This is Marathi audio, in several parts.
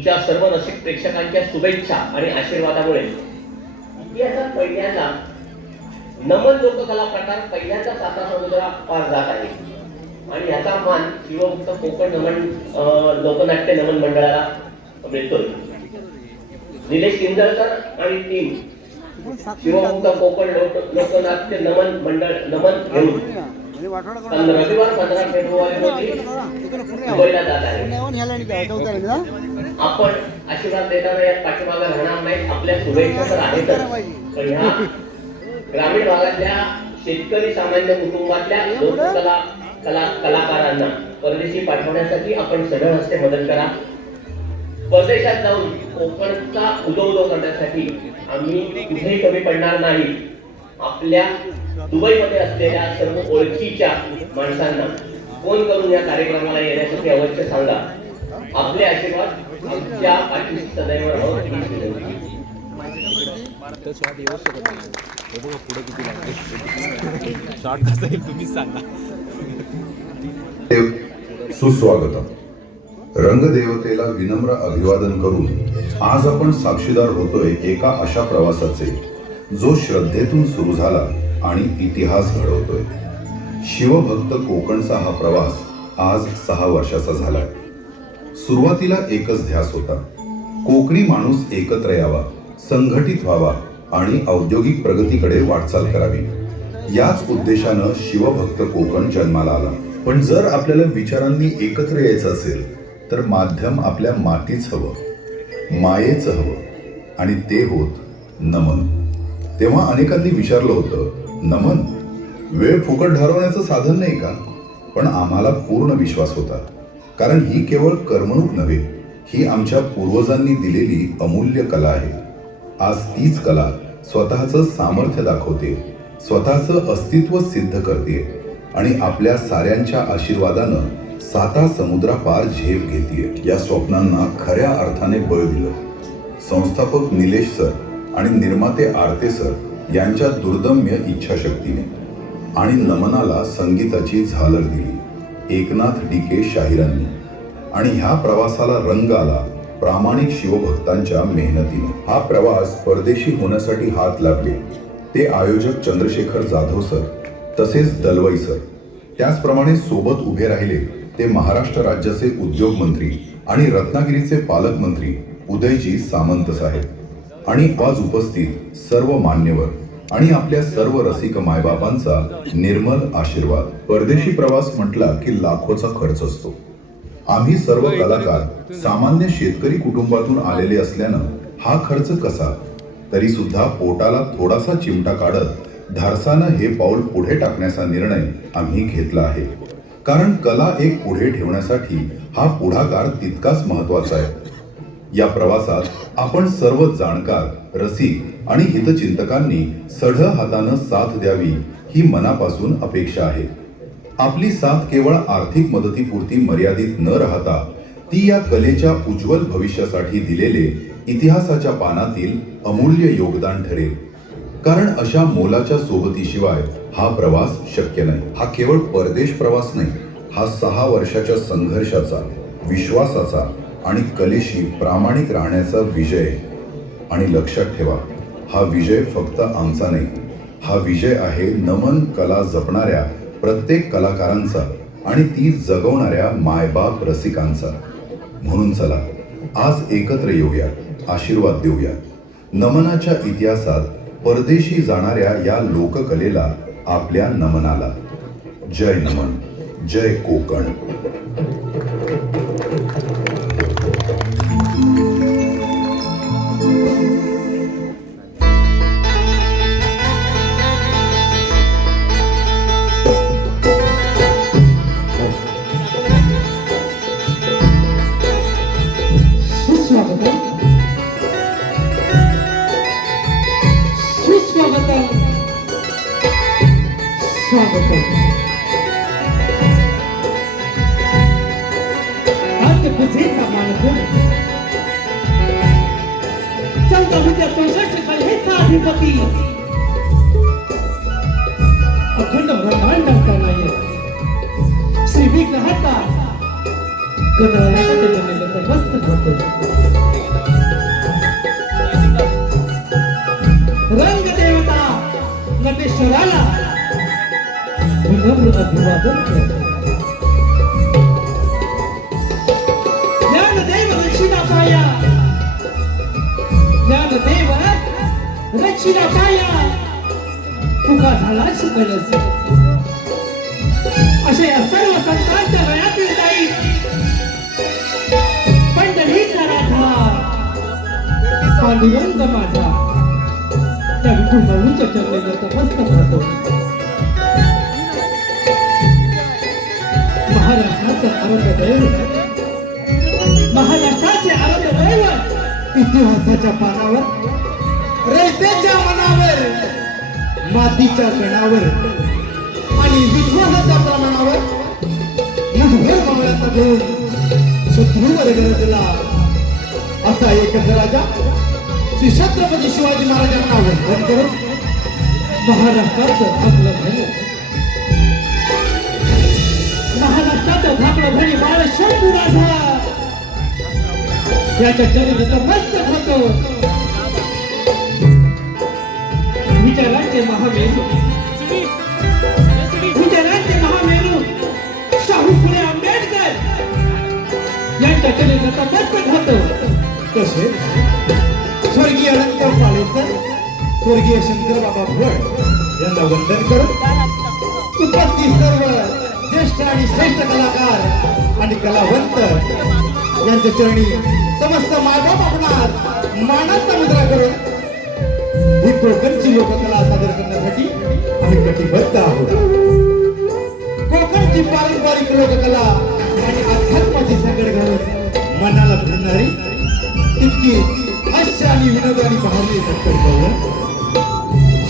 तुमच्या सर्व रसिक प्रेक्षकांच्या शुभेच्छा आणि आशीर्वादामुळे इतिहासात पहिल्यांदा नमन लोककला प्रकार पहिल्यांदा साता समुद्रा पार जात आहे आणि याचा मान शिवभक्त कोकण नमन लोकनाट्य नमन मंडळाला मिळतोय. निलेश किंजळकर आणि टीम शिवभक्त कोकण लोकनाट्य नमन मंडळ नमन घेऊन रविवार 15 फेब्रुवारी रोजी मुंबईला जात आहे. आपण आशीर्वाद देताना यात पाठीमागे राहणार नाही. आपल्या शुभेच्छा तर आहेतच, पण ह्या ग्रामीण भागातल्या शेतकरी सामान्य कुटुंबातल्या लोककला कलाकारांना परदेशी पाठवण्यासाठी आपण सढळ हस्ते मदत करा. परदेशात जाऊन कोकणचा उदो करण्यासाठी आम्ही कुठेही कमी पडणार नाही. आपल्या दुबईमध्ये असलेल्या सर्व ओळखीच्या माणसांना फोन करून या कार्यक्रमाला येण्यासाठी अवश्य सांगा. आपले आशीर्वाद आमच्या पाठीशी सदैव राहो. सुस्वागतम. रंगदेवतेला विनम्र अभिवादन करून आज आपण साक्षीदार होतोय एका अशा प्रवासाचे जो श्रद्धेतून सुरू झाला आणि इतिहास घडवतोय. शिवभक्त कोकणचा हा प्रवास आज 6 वर्षाचा झालाय. सुरुवातीला एकच ध्यास होता, कोकणी माणूस एकत्र यावा, संघटित व्हावा आणि औद्योगिक प्रगतीकडे वाटचाल करावी. याच उद्देशानं शिवभक्त कोकण जन्माला आला. पण जर आपल्याला विचारांनी एकत्र यायचं असेल तर माध्यम आपल्या मातीच हवं, मायेचं हवं आणि ते होत नमन. तेव्हा अनेकांनी विचारलं होतं, नमन वेळ फुकट घालवण्याचं साधन नाही का? पण आम्हाला पूर्ण विश्वास होता, कारण ही केवळ करमणूक नव्हे, ही आमच्या पूर्वजांनी दिलेली अमूल्य कला आहे. आज तीच कला स्वतःचं सामर्थ्य दाखवते, स्वतःचं अस्तित्व सिद्ध करते आणि आपल्या साऱ्यांच्या आशीर्वादानं साता समुद्रापार झेप घेतीये. या स्वप्नांना खऱ्या अर्थाने बळ दिलं संस्थापक निलेश सर आणि निर्माते आरते सर यांच्या दुर्दम्य इच्छाशक्तीने. आणि नमनाला संगीताची झालर दिली एकनाथ डी.के. शाहिरांनी. आणि ह्या प्रवासाला रंग आला प्रामाणिक शिवभक्तांच्या मेहनतीने. हा प्रवास परदेशी होण्यासाठी हात लागले ते आयोजक चंद्रशेखर जाधव सर तसेच दलवाई सर. त्याचप्रमाणे सोबत उभे राहिले ते महाराष्ट्र राज्याचे उद्योग मंत्री आणि रत्नागिरीचे पालकमंत्री उदयजी सामंत साहेब. आणि आज उपस्थित सर्व मान्यवर आणि आपल्या सर्व रसिक मायबापांचा निर्मल आशीर्वाद. परदेशी प्रवास म्हटला की लाखोचा खर्च असतो. आम्ही सर्व कलाकार सामान्य शेतकरी कुटुंबातून आलेले असल्यानं हा खर्च कसा तरी सुद्धा पोटाला थोडासा चिमटा काढत धाडसानं हे पाऊल पुढे टाकण्याचा निर्णय आम्ही घेतला आहे. कारण कला एक पुढे ठेवण्यासाठी हा पुढाकार तितकाच महत्वाचा आहे. या प्रवासात आपण सर्व जाणकार, रसिक आणि हितचिंतकांनी सढळ हातानं साथ द्यावी ही मनापासून अपेक्षा आहे. आपली साथ केवळ आर्थिक मदतीपुरती मर्यादित न राहता ती या कलेच्या उज्ज्वल भविष्यासाठी दिलेले इतिहासाच्या पानातील अमूल्य योगदान ठरेल. कारण अशा मोलाच्या सोबतीशिवाय हा प्रवास शक्य नाही. हा केवळ परदेश प्रवास नाही, हा 6 वर्षाच्या संघर्षाचा, विश्वासाचा आणि कलेशी प्रामाणिक राहण्याचा विजय. आणि लक्षात ठेवा, हा विजय फक्त आमचा नाही, हा विजय आहे नमन कला जपणाऱ्या प्रत्येक कलाकारांचा आणि ती जगवणाऱ्या मायबाप रसिकांचा. म्हणून चला आज एकत्र येऊया, आशीर्वाद देऊया. नमनाच्या इतिहासात परदेशी जाणाऱ्या या लोककलेला, आपल्या नमनाला. जय नमन, जय कोकण. अधिपती अखंड ब्रह्मांडाचा नायक श्री विघ्नहर्ता गणरायाचे जन्मलेलं मस्त होतं. रंग देवता नटेश्वराला विनम्र अभिवादन करतो. ज्ञानदेव रक्षिणा पाया, ज्ञानदेव रक्षिणा पाया, तुका झाला शिकलस. अशा या सर्व संतांच्या वयातील जाई पंढरीचा राधा पांडुरंग माझा त्या विठू माऊलीच्या चरणी नतमस्तक होतो. महाराष्ट्राचं आनंद दैवत, महाराष्ट्राचे आनंद दैवत इतिहासाच्या पानावर, रयतेच्या मनावर, मातीच्या कणावर आणि विश्वासाच्या प्रमाणावर मुठभर मावळ्यांना घेऊन शत्रूवर गरजला असा एकच राजा श्री छत्रपती शिवाजी महाराजांना वंदन करून महाराष्ट्राचं धाकलं धनी, महाराष्ट्राचं धाकलं धनी बाळ शंभू राजा याच्या चरणी नतमस्तक होतो. विचारांचे महामेरू, विचारांचे महामेरू शाहू फुले आंबेडकर यांच्या चरणी नतमस्तक होतो. तसे स्वर्गीय अनंत पालेकर, स्वर्गीय शंकर बाबा भट यांना वंदन करून उपस्थित सर्व ज्येष्ठ आणि श्रेष्ठ कलाकार आणि कलावंत यांच्या चरणी समस्त मायबाप आपणास मानाचा मुद्रा करून ही कोकणची लोककला सादर करण्यासाठी आम्ही कटिबद्ध आहोत. कोकणची पारंपरिक लोककला आणि अध्यात्माची संगड घालून मनाला भिडणारी इतकी हास्य आणि विनोद आणि बहारली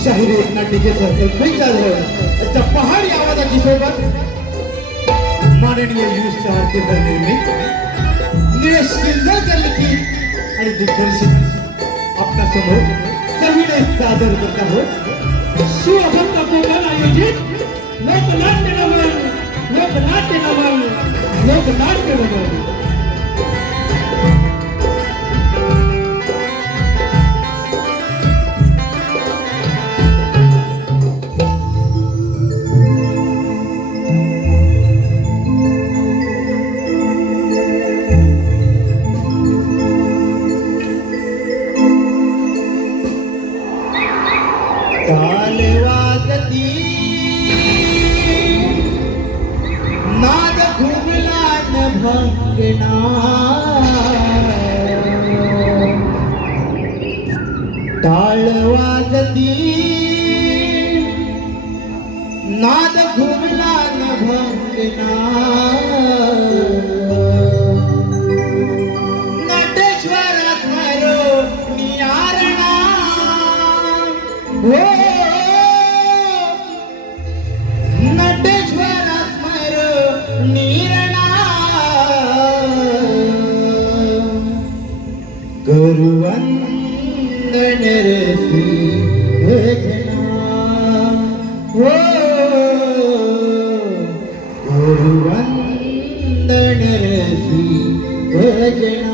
शाहिरी एक नाटिकेचं कल्पना त्याच्या पहाडी आवाजाची सोबत माननीय युसच्या आरतीचा निर्मित निलेश किल्लेकर लिखित आणि दिग्दर्शित आपल्यासमोर कविने सादर करत आहोत. शिवभक्त कोकण आयोजित लोकनाट्य नमन, लोकनाट्य नमन, लोकनाट्य नमन. नाद घुमला न भंगना, टाळ वाजती नाद घुमला न भंगना. नटेश्वरा खरो नियारणा हो, नटेश्वरा स्मर निरणा. गुरुवंदन रसी भजना हो, गुरुवंदन रसी भजना.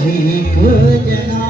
अधिक जना.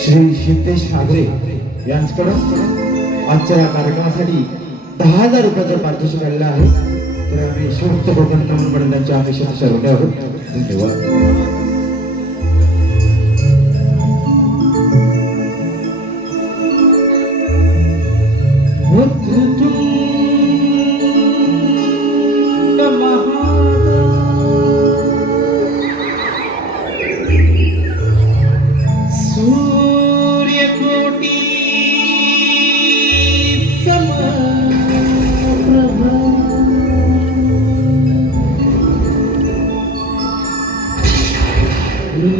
श्री सिद्धेश ठाकरे यांच्याकडून आजच्या या कार्यक्रमासाठी 10,000 रुपयाचं पारितोषिक आलेलं आहे. तर आम्ही शिवमुक्त कोकण नमन त्यांच्या आम्ही सर्व आहोत. धन्यवाद.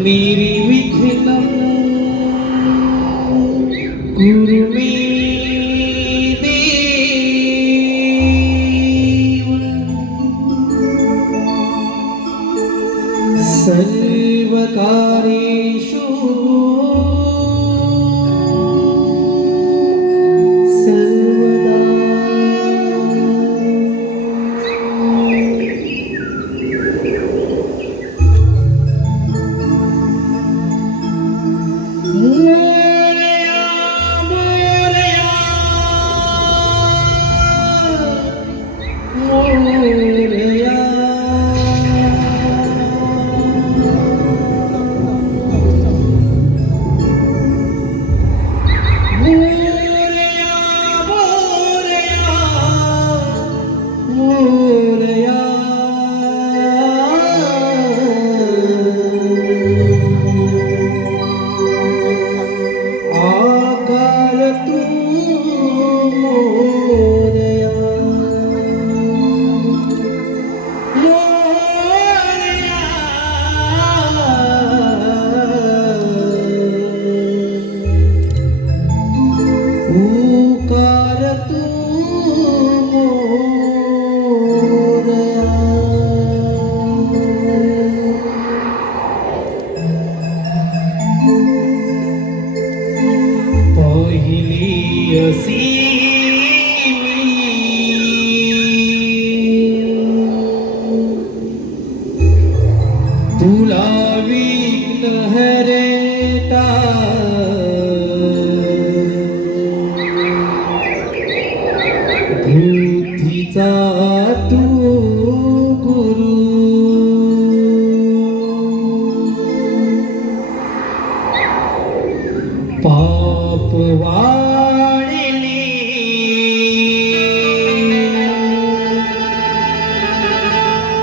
निर्विघ्नं कुरु मे देव सर्वकार्येषु सर्वदा.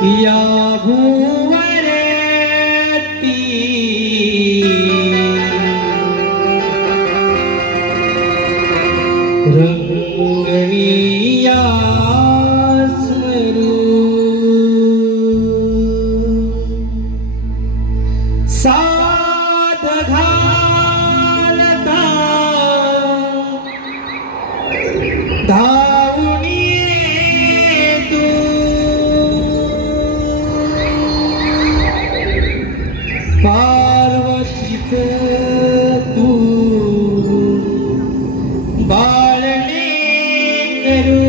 या भूवरती रंगणीया स्वरू साध घालता धावून ये तू पार्वतीचं तू बाळले करू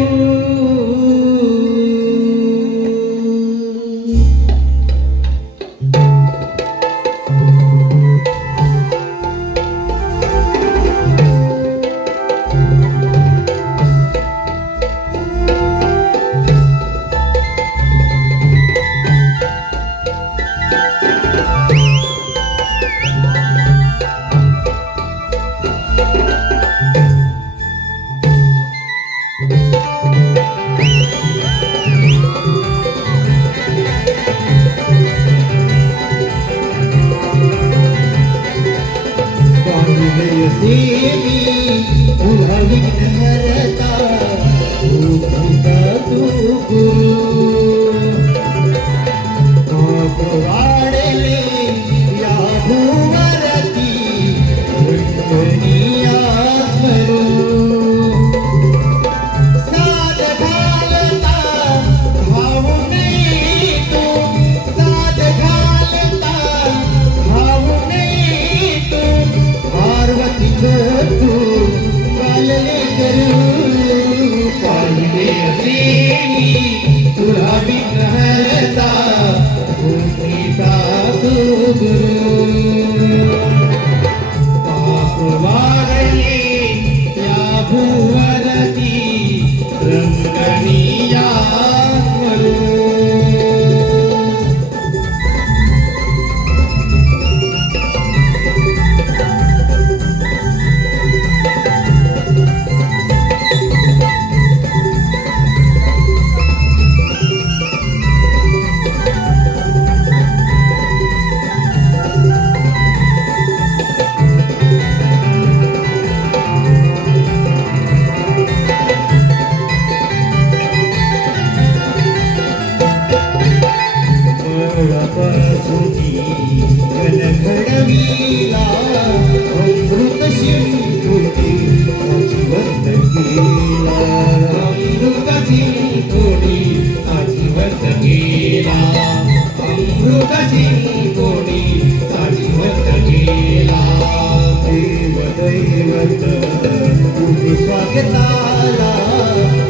स्वागताला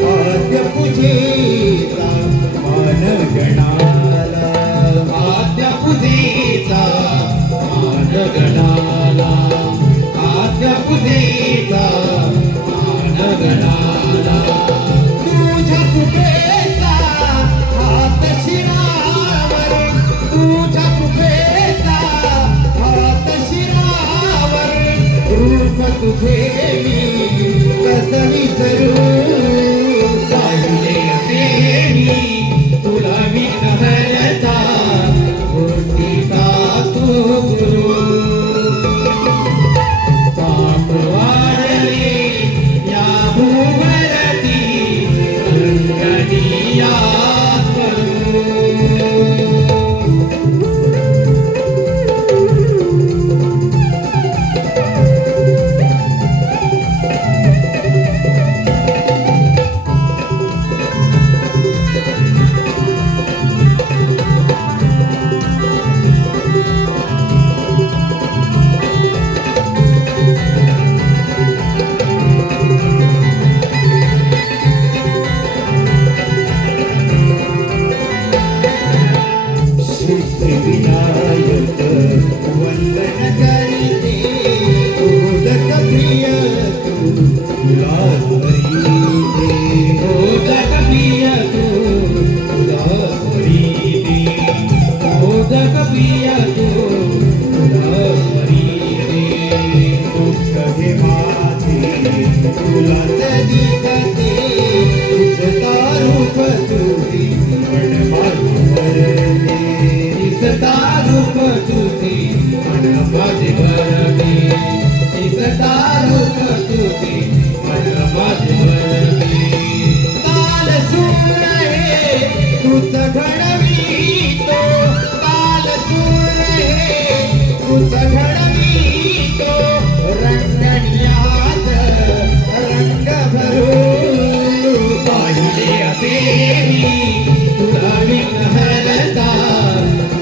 आद्य पूजेचा मान गणाला आद्य पूजेचा मान गणाला आद्य पूजेचा मान गणाला तुझ्या कृपेचा हात शिरावर तुझ्या कृपेचा हात शिरावर रूप तुझे कसं विसरू पाहिले असे मी तुला विघ्नहर्ता मूर्तीचा तू गुरु पाप वाढले या भूवरती रंगणीया विनायक वंदन करीते मोदक प्रिय तू तुला स्मरीते मोदक प्रिय तू तुला स्मरीते मोदक प्रिय तू तुला स्मरीते दुःख हे माझे तुलाच दिसते तुझता रूप तुझी पण माझी तुझी मन माझे भरले सदा रूप तुझी मन माझे भरले काल सूर हे तूच घडवितो काल सूर हे तूच घडवितो रंगण्यात रंग भरू पाहिले असे तुला विहरता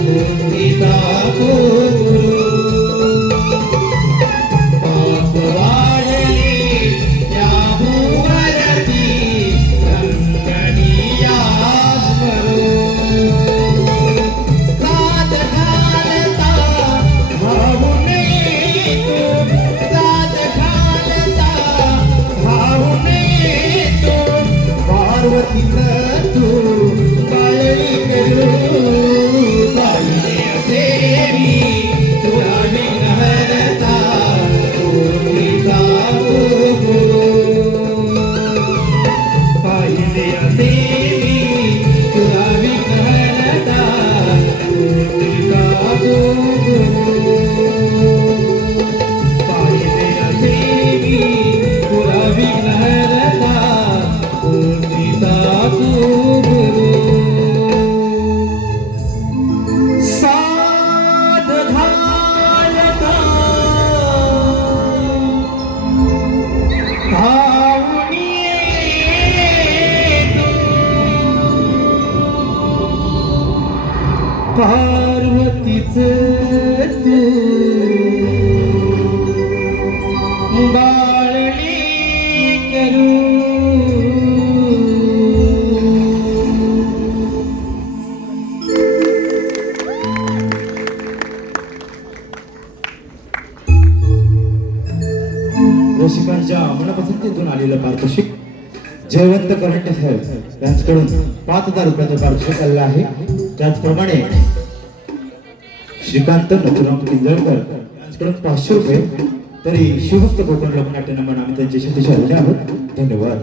गोंधीचा गुरु पाप वाढले या भुवरती रंगणीया स्मरो साथ घालता भावून येतो साथ घालता भावून येतो पार्वतीच तू बाळी करू पाहिले असे मी तुला विहरता गोंधीचा गुरु पाहिले असे मी तुला विहरता गोंधीचा गुरु पाहिले असे मी तुला विहरता गोंधीचा गुरु साध घालता भावनी येतो पार्वतीच तू बाळली करू रसिकांच्या मनपसंतीतून आलेलं पारितोषिक जयवंत करंटे साहेब यांच्याकडून 5,000 रुपयाचं पारितोषिक आलेलं आहे. त्याचप्रमाणे श्रीकांत नथुराम किंजळकर यांच्याकडून 500 रुपये. तरी शिवभक्त कोकण लोकनाट्य नमन आम्ही त्यांच्याशी तुषार आहोत. धन्यवाद.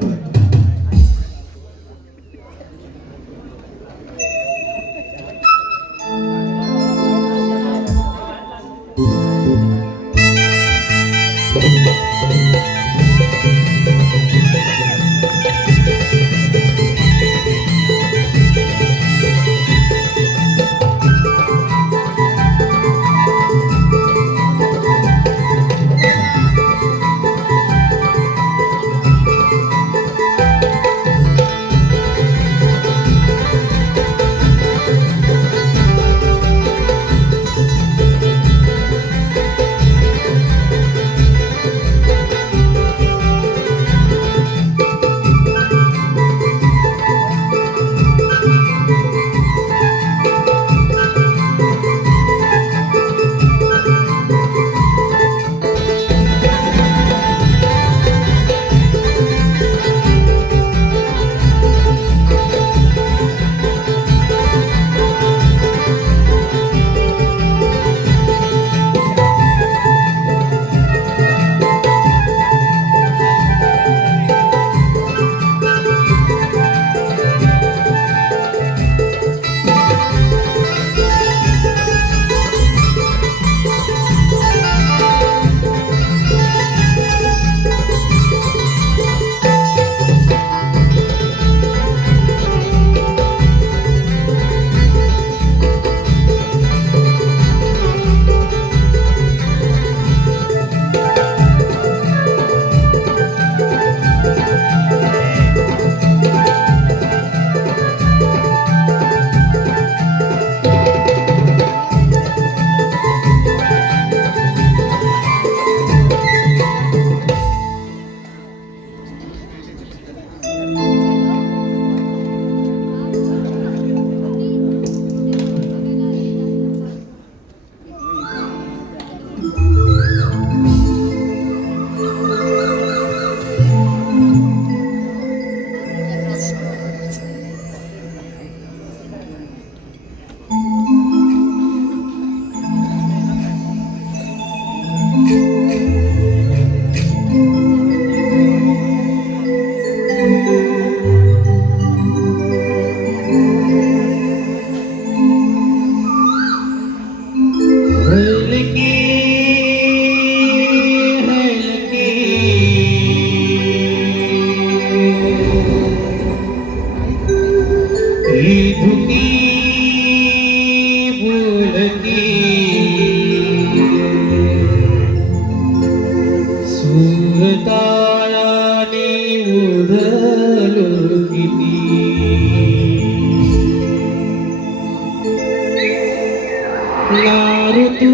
नारू तू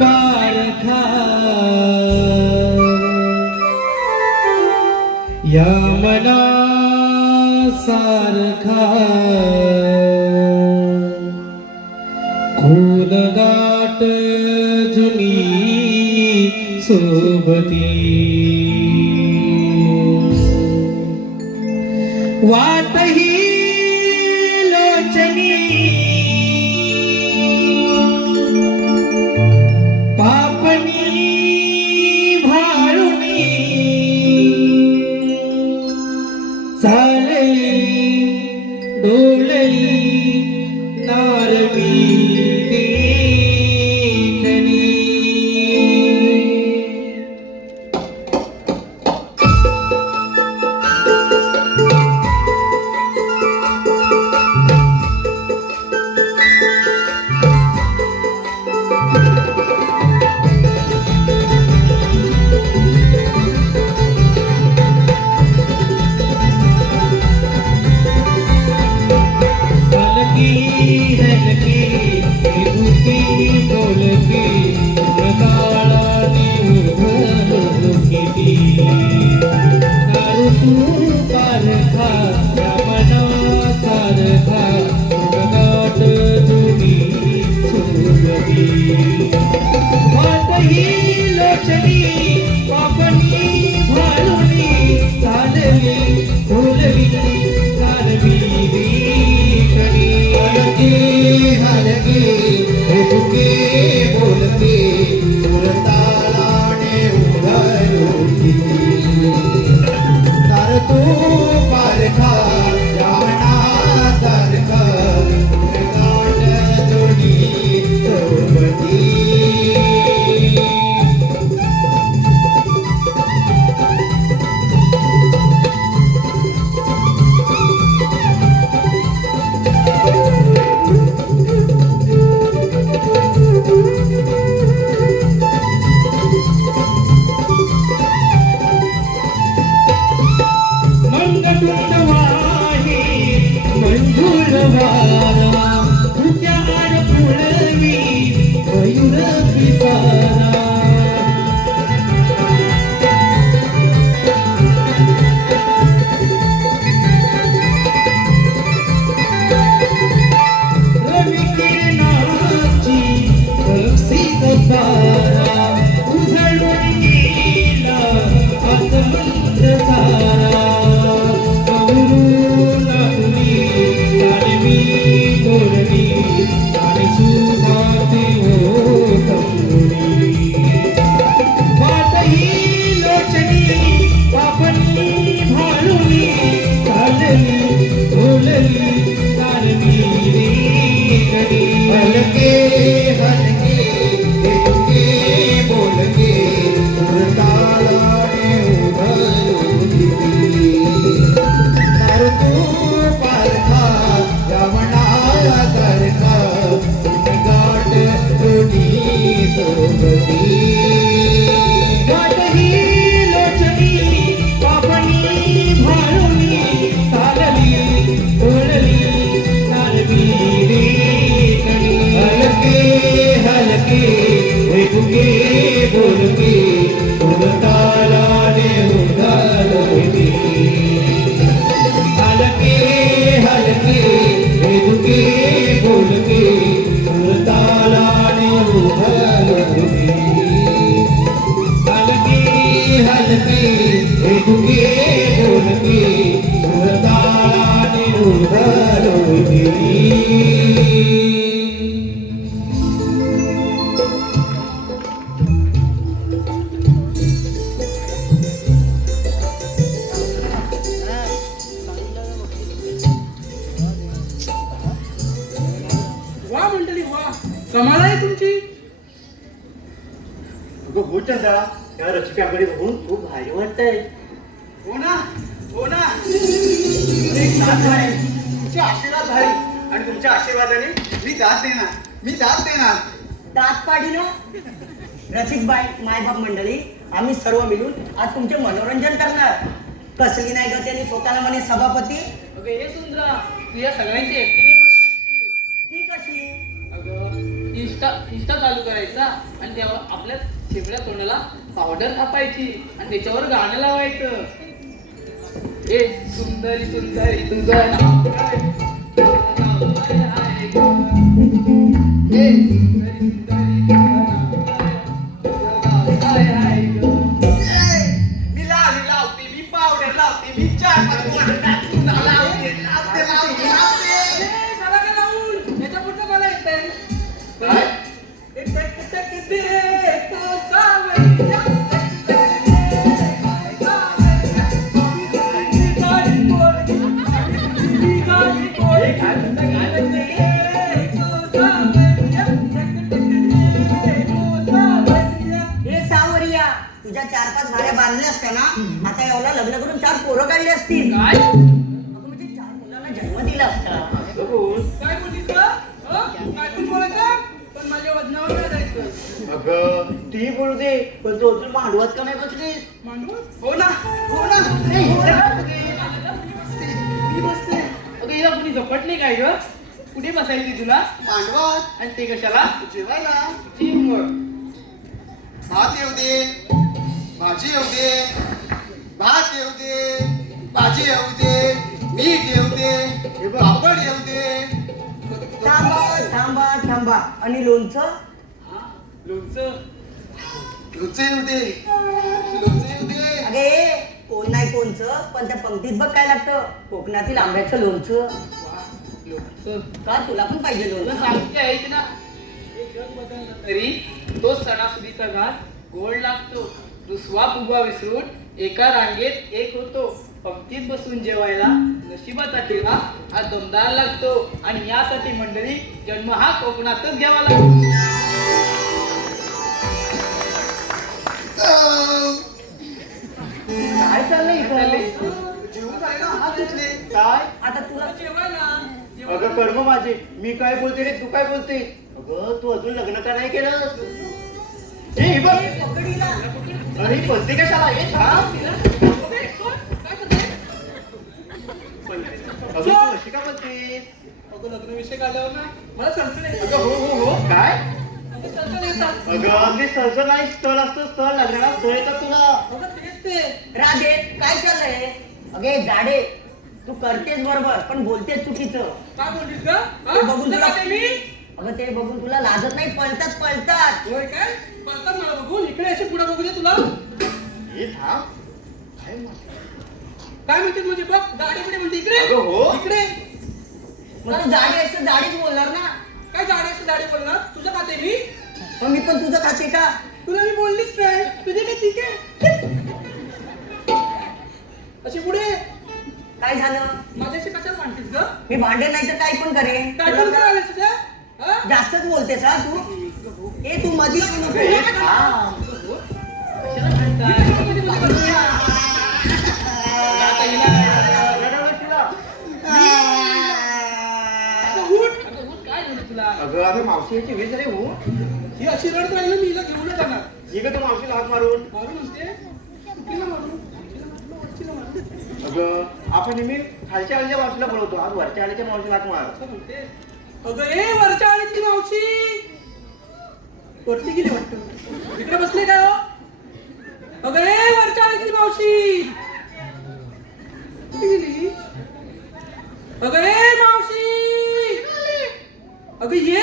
पारखा या मना सारखा खून गाठ जुनी सोबती वाटही लोचनी पापणी भाळुनी चालली डोलली नारवी देखणी वा मंडळी वा, कमाल आहे तुमची. हो चंद्रा, या रसिकाकडे बघून खूप भारी वाटतंय. हो ना, हो ना. एक साथ आहे, तुमचे आशीर्वाद भारी, आणि तुमच्या आशीर्वादाने मी दाद देणार, मी दाद देणार. दात पाडी ना रसिकबाई मायबाप मंडळी, आम्ही सर्व मिळून आज तुमचे मनोरंजन करणार. कसली नाही का त्यांनी स्वतःला म्हणे सभापती. अगं हे सुंदरा, तू या सगळ्यांची एकटीने मदत केली. ती कशी? इंस्टा चालू करायचा आणि तेव्हा आपल्या शेपड्या तोंडाला पावडर थापायची आणि त्याच्यावर गाणं लावायचं. ए सुंदरी सुंदरी तुझं नाव काय? तुझं नाव काय आहे गं? ए सुंदरी सुंदरी तुझं नाव काय आहे गं? मी लावते मी पावडर लावते मी चार पाच पावडर टाकून लावते. साला का लावून याच्या पुढचं मला येतंय. काय? हे सावरिया तुझ्या 4-5 भाऱ्या बांधल्या असत्या ना आता एवढा लग्न करून 4 पोरं काढली असतील. काय अगं म्हणजे 4 मुलांना जन्म दिला असता. काय बोललीस का? काय पण बोलायचं पण माझ्या वजनावर नाही जायचं. अगं ती बोलू दे पण तू अजून मांडवत का नाही बसली? मांडू हो ना हो ना. मी बसते. अगं हिला कुणी झपटली काय ग? कुठे बसायची तुला? मांडवात आणि ते कशाला? जेवायला चिंगवड. भात येऊ दे, भाजी येऊ दे, भात येऊ दे, भाजी येऊ दे, मीठ येऊ दे, पापड येऊ दे. थांबा आणि लोणचं? हा लोणचं. लोणचं येऊ दे, लोणचं येऊ दे. अगे कोण नाही कोणचं पण त्या पंक्तीत बघ काय लागतं कोकणातील आंब्याचं लोणचं. वा, लोणचं. का तुला पण पाहिजे तुला लोणचं? सांगते ऐक ना, हे जग बदललं तरी तो सणासुदीचा घास गोड लागतो. रुसवा फुगवा विसरून एका रांगेत एक होतो. पंक्तीत बसून जेवायला नशिबाचा टेवा हा दमदार लागतो. आणि यासाठी मंडळी जन्म हा कोकणातच घ्यावा लागतो. काय चाललंय चाललंय? इथं? जेवून झाले ना हात धुतले. काय? आता तुला जेवायला अगं कर्म माझे मी काय बोलते रे तू काय बोलते? अगं तू अजून लग्न का नाही केलं? हे बघ पकडीला अरे बोलते कशाला हे थांब. अगं तू अशी का बोलतेस? अगं लग्न विषय काढल्यावर ना मला संशय नाही. अगं हो काय? अगं संशय येतात. अगं ते सहज नाही स्थळ असतं स्थळ लग्नाला स्थळ येतात तुला. अगं तेच ते. राधे काय चाललंय? अगे जाडे तू करतेस बरोबर पण बोलतेस चुकीचं. काय बोललीस ग? हा? ते बघून तुला तुला काय मी? अगं ते बघून तुला लाजत नाही पळतात. होय काय? पळतात मला बघून. इकडे अशी पुढे बघू दे तुला. हे थांब. काय म्हणते? काय म्हणते म्हणजे बघ गाडी पुढे म्हणते इकडे. अगं हो. इकडे. मग तू जाडी आहेस तर जाडीच बोलणार ना. काय जाडी असं दाढी बोलणार? तुझं खाते मी? मग मी पण तुझं खाते का? तुला मी बोललीच काय? तुझे मी ठीक आहे. अशी पुढे काय झालं? माझ्याशी कशाला मांडतेस ग? मी भांडे नाही तर काही पण करेन. काय तुला पण का- करायला तुझ्या? हा? जास्तच बोलतेस हा तू. ए तू मधी येऊ नको. हे थांब. कशाला भांडताय? आता हिला काय? रडवलं तिला. आता उठ. आता उठ. काय झालं तुला? अगं अगं मावशी याची वेळ झाली हो. ही अशी रडत राहिली मी हिला घेऊन जाणार. ये ग तू मावशीला हात मारून. मारू म्हणते. तिला मारू. तिला मारू. अगं आपण नेहमी खालच्या आलेल्या मावशीला बोलवतो आज वरच्या आलेच्या मावशीला हात मार. असं म्हणते. अगं ए वरच्या आळीतली मावशी. वरती गेली वाटतं. इकडे बसले काय हो? अगं ए वरच्या आळीतली मावशी. कुठे गेली? अगं ए मावशी. अगं ये.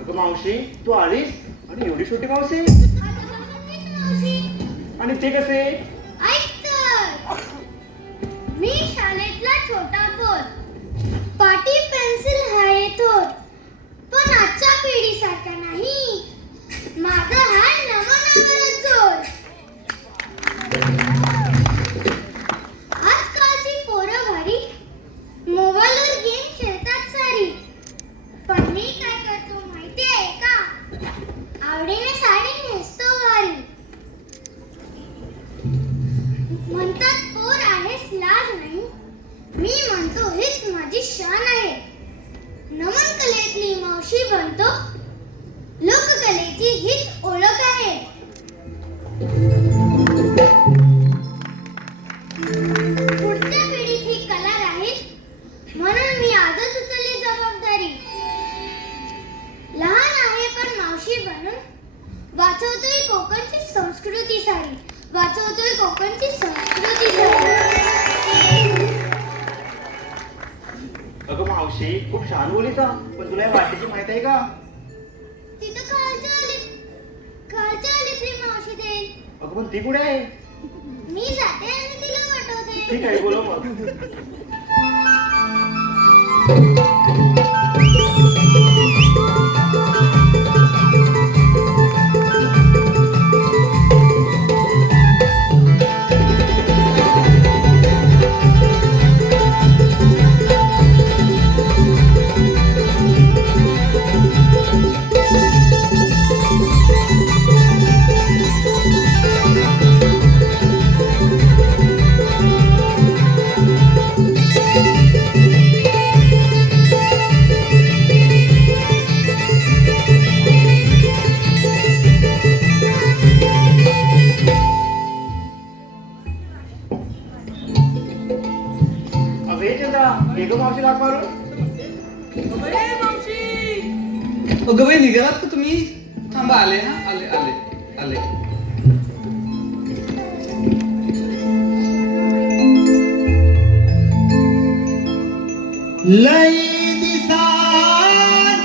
अगं मावशी तू आलीस आणि एवढी छोटी मावशी आणि ते कसे? ऐक तर मी शाळेतला छोटा पोर लाज नाही. मी म्हणतो हीच माझी शान आहे. नमन कलेतली मावशी बनतो, लोककलेची हीच ओळख आहे. पुढच्या पिढीत ही कला राहील म्हणून मी आजच उचलली जबाबदारी. लहान आहे पण मावशी बनून वाचवतोय कोकणची संस्कृती सारी, वाचवतोय कोकणची संस्कृती सारी. अगं मावशी खूप छान बोलीचा, पण तुला या वाटेची माहित आहे का? तिथं खालच्या आलीतली मावशी देईल. अगं पण ती कुठे आहे? मी जाते आणि तिला पाठवते. ठीक आहे, बोलव मग. मावशी लाग मारून. अगं बाई निघालात का तुम्ही? थांबा, आले हा, आले आले आले. लई दिसान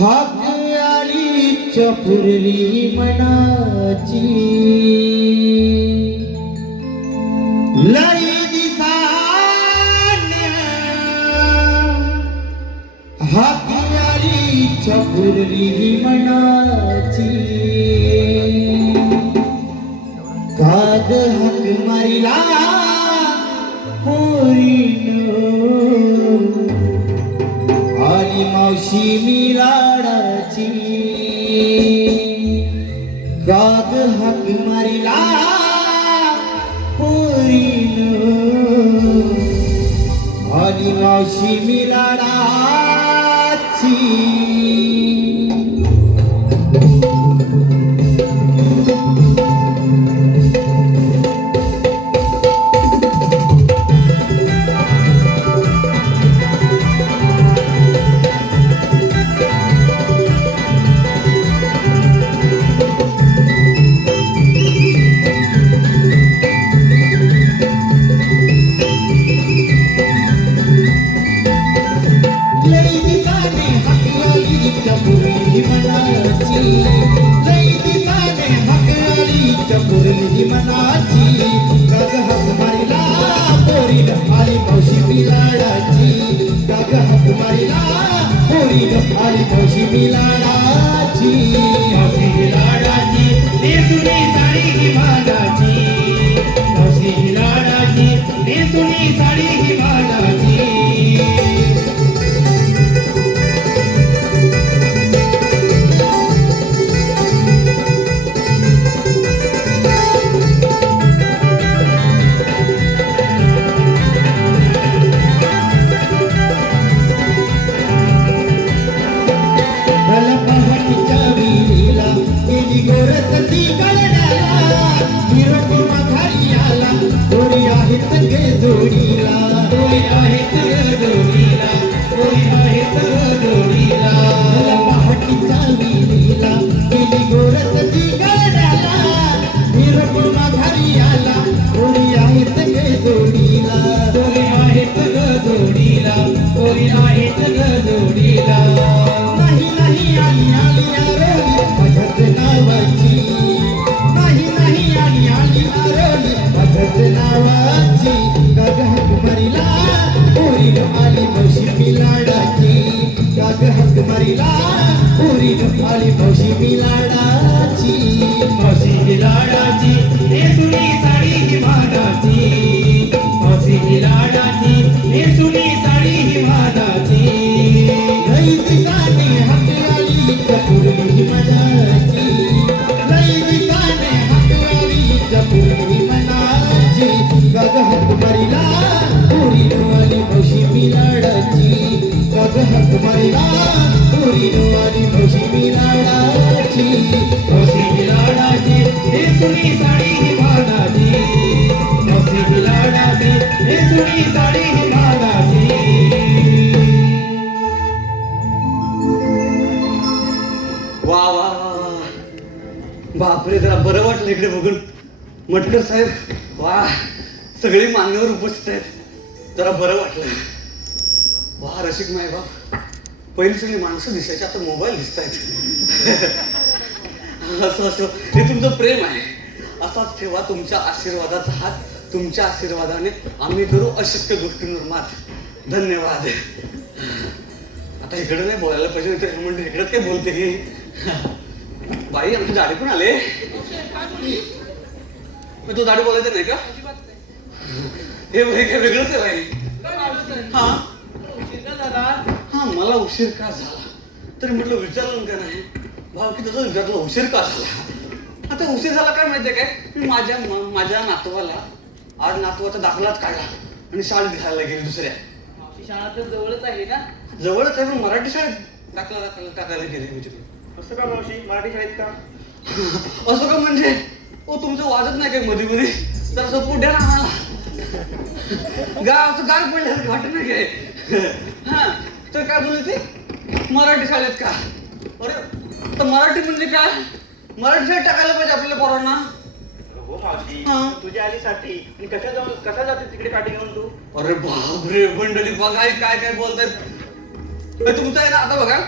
हाक आली चपुरली मनाची. लई दिसान हाक आली चपुरली मनाची. काग हाक मारिला आली मावशी मी लाडाची. गाग हाक मारिला आली मावशी मी लाडाची. पुरी मनाची गाग हाक मारिला पुरी आली मावशी मी लाडाची गाग हाक मारिला पुरी आली मावशी मी लाडाची मावशी मी लाडाची हे सुनी साडी ही भाडाची मावशी मी लाडाची हे सुनी साडी ही भाडाची वा वा वा वा. बापरे, जरा बरं वाटलं इकडे बघून. मटकर साहेब वा, सगळी मान्यवर उपस्थित आहेत, जरा बरं वाटलं. वा रसिक माय बाप, पहिली सगळी माणसं दिसायची, आता मोबाईल दिसत आहेत. असं असं हे तुमचं प्रेम आहे. असाच ठेवा तुमच्या आशीर्वादाचा हात. तुमच्या आशीर्वादाने आम्ही करू अशक्य गोष्टींवर मात. धन्यवाद. आता इकडे नाही बोलायला पाहिजे, तर म्हणजे इकडेच काय बोलते ही. बाई आमची दाढी पण आले. तू दाढी बोलायचं नाही का? हे काय वेगळंच आहे बाई. हा हा, मला उशीर का झाला तरी म्हटलं विचारलं का नाही भाऊ, की तसं विचारलं उशीर का झाला. आता उशीर झाला काय माहितीये काय, मी माझ्या नातवाला आज नातवाचा दाखलाच काढला आणि शाळेत घालायला गेली दुसऱ्या. शाळा तर जवळच आहे ना. जवळच आहे पण मराठी शाळेत टाकायला गेले मी तिकडे. असं का मावशी, मराठी शाळेत का? असं का म्हणजे? ओ तुमचं वाजत नाही काय मध्ये मध्ये? तर असं पुढे ना आम्हाला गावचं गार पडलं वाटत नाही काय. हा तर काय बोलले ते मराठी शाळेत का? अरे तर मराठी म्हणजे काय? मराठी शाळेत टाकायला पाहिजे आपल्याला पोरांना. हो मावशी, हा. तुझ्या आलीसाठी. आणि कसा जाते तिकडे काठी घेऊन तू? अरे बापरे मंडळी बघा काय काय बोलतायत. तुमचं आहे ना आता बघा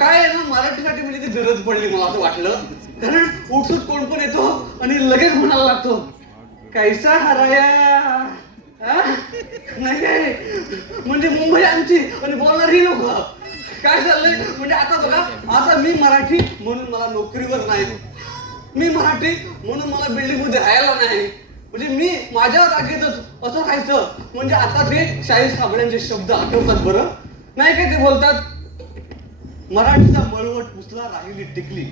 काय आहे ना, मराठीसाठी म्हणजे ती गरज पडली मला असं वाटलं. कारण उठसूट कोण पण येतो आणि लगेच म्हणायला लागतो कैसा हराया. नाही काय म्हणजे मुंबई आमची आणि बोलणारही लोक. काय चाललंय म्हणजे आता बघा, आता मी मराठी म्हणून मला नोकरीवर नाही, मी मराठी म्हणून मला बिल्डिंग मध्ये राहायला नाही, म्हणजे मी माझ्या जागेतच असं राहायचं. म्हणजे आता ते शाहीर साबळ्यांचे शब्द आठवतात बरं नाही काय ते बोलतात, मराठीचा मळवट पुसला राहिली टिकली,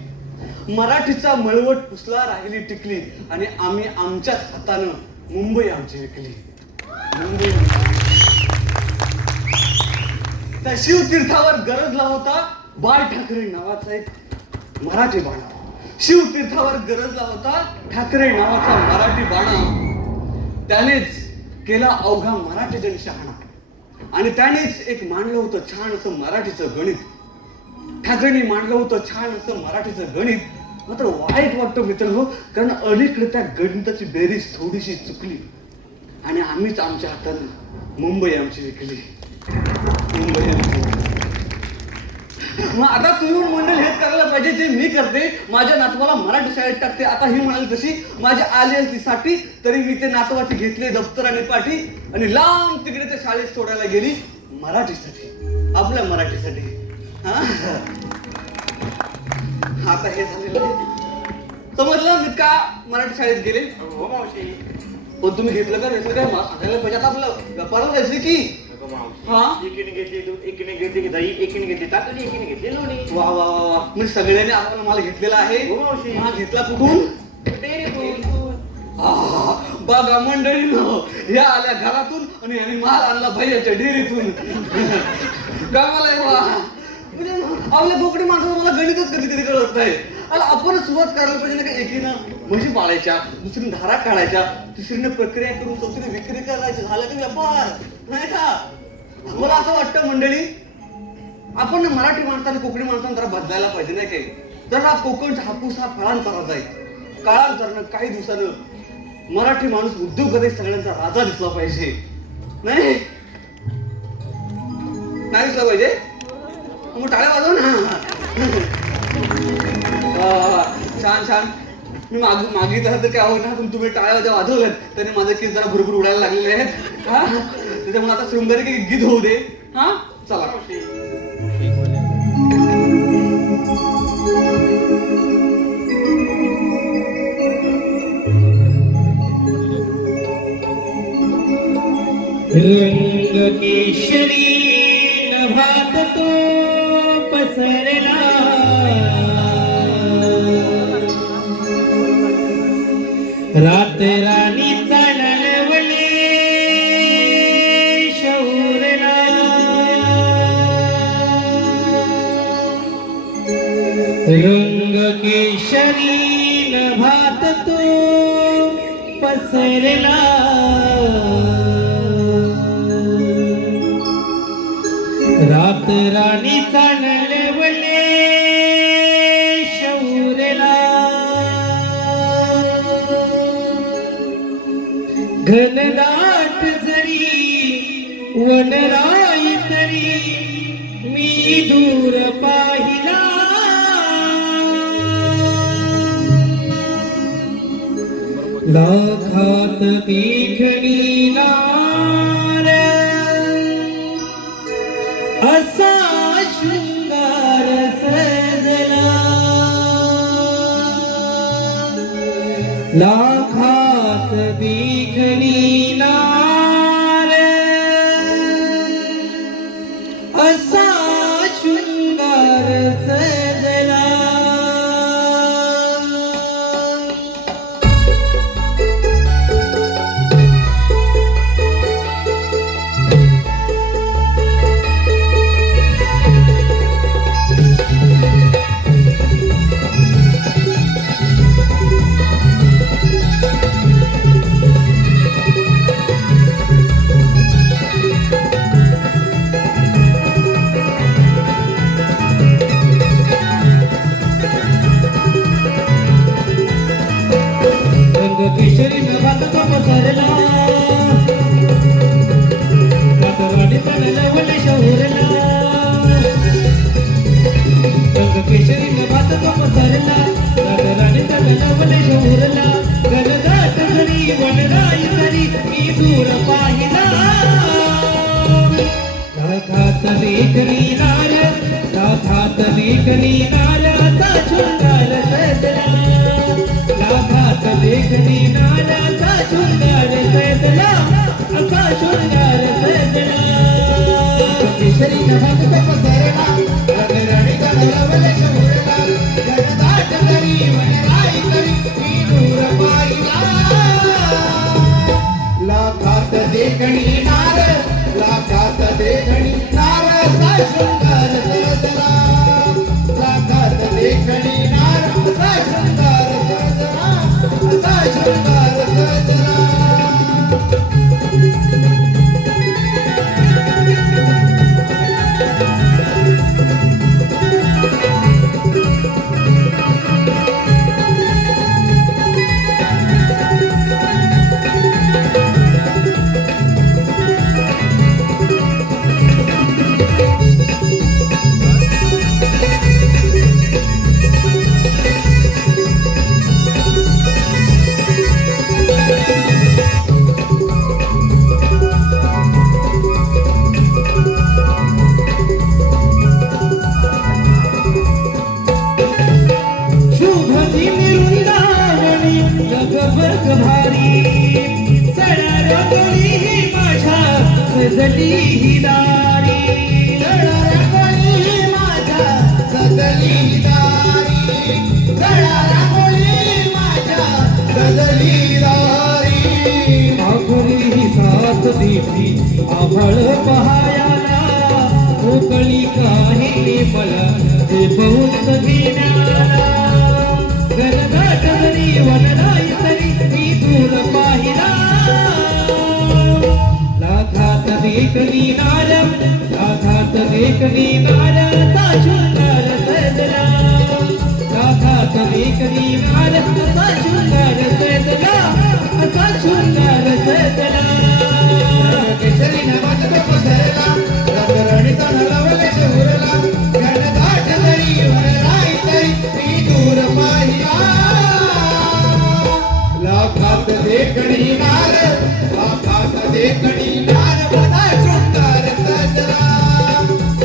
मराठीचा मळवट पुसला राहिली टिकली आणि आम्ही आमच्याच हातानं मुंबई आमची विकली. मुंबई त्या शिवतीर्थावर गरजला होता बाळ ठाकरे नावाचा एक मराठी बाणा. शिवतीर्थावर गरजला होता ठाकरे नावाचा मराठी बाणा. त्यानेच केला अवघा मराठी जन शहाणा आणि त्यानेच एक मांडलं होतं छान असं मराठीचं गणित. ठाकरेंनी मांडलं होतं छान असं मराठीचं गणित. मात्र वाईट वाटतं मित्रांनो, कारण अलीकडे त्या गणिताची बेरीज थोडीशी चुकली आणि आम्हीच आमच्या हातानं मुंबई आमची विकली. मुंबई आमची. मग आता तुम्ही मंडळ हेच करायला पाहिजे जे मी करते, माझ्या नातवाला मराठी शाळेत टाकते. आता ही म्हणाली तशी माझी आली असती साठी तरी मी ते नातवाची घेतले दप्तर आणि पाठी आणि लांब तिकडे त्या शाळेत सोडायला गेली मराठीसाठी, आपल्या मराठीसाठी. आता हे झालेलं समजलं मी का मराठी शाळेत गेले. हो मावशी. पण तुम्ही घेतलं का घेतलं काय मला सांगायला पाहिजे. आता आपलं व्यापाराला जायचं की हा एकीने घेतली दूध, एकीने घेतली दही, एकीने घेतली ताकदी, एकीने घेतली लोणी. वा वा वा वा, म्हणजे सगळ्यांनी आपण मला घेतलेला आहे. हो मावशी. हा घेतला कुठून? बघा मंडळीनं या आल्या घरातून आणि यांनी माल आणला भैयाच्या डेअरीतून. गावाला वा म्हणजे आपल्या बोकडी माणसाला मला गणितच कधी कधी कळत नाही. आणि आपणच सुरुवात करायला पाहिजे ना का, एकीनं म्हशी पाळायच्या, दुसरीनं धारा काढायच्या, तिसरीनं प्रक्रिया करून चौथीने विक्री करायची, झाला की व्यापार नाही का. मला असं वाटतं मंडळी आपण मराठी माणसाने कोकणी माणसाने जरा बदलायला पाहिजे नाही काही. जरा कोकणचा हापूस हा फळांचा राजा आहे. काळांतरानं काही दिवसानं मराठी माणूस उद्योगमध्ये सगळ्यांचा राजा दिसला पाहिजे. नाही दिसला पाहिजे मग टाळ्या वाजव ना. छान छान. मी मागितलं तर काय होत ना, पण तुम्ही टाळ्या वाजवल्यात त्याने माझे केस जरा भरपूर उडायला लागलेले आहेत. हा त्याच्यामुळे आता शृंगारी गीत होऊ दे. हा चला. रंग केशरी नभात तो पसरला रात राणी चालवले शौरला रंग केशरी नभात तो पसरला रात राणी चालवले शौरला घनदाट जरी वनराई तरी मी दूर पाहिला लाखात देखणी नार असा शृंगार सजला लाखात देखणी नार असा शृंगार सजला केशरी नभात तो पसरला रात राणी चालवले शौरला रंग केशरी नभात तो पसरला रात राणी चालवले शौरला घनदाट जरी वनराई तरी मी दूर पाहिला लाखात देखणी नार लाखात देखणी नाराचा शृंगार सजला लाखात देखणी नाराचा शृंगार सजला असा शृंगार सजला केशरी नभात तो पसरला रात राणी चालवले शौरला घनदाट जरी वनराई तरी मी दूर पाहिला लाखात देखणी नार लाखात देखणी नाराचा शृंगार सजला लाखात देखणी नाराचा शृंगार सजला असा शृंगार सजला सजली ही दारी माझ्या सजली दारी माझ्या सजली दारी आखरी ही साथ देती आभळ पहायाला मोकळी काही मला ते बहुत घेण्याला घनदाट जरी वनराई तरी मी दूर पाहिला लाखात देखणी नार लाखात देखणी नाराचा शृंगार सजला लाखात देखणी नार असा शृंगार सजला असा शृंगार सजला केशरी नभात तो पसरला रात राणी चालवले शौरला घनदाट जरी वनराई तरी मी दूर पाहिला लाखात देखणी नार लाखात देखणी नार असा शृंगार सजला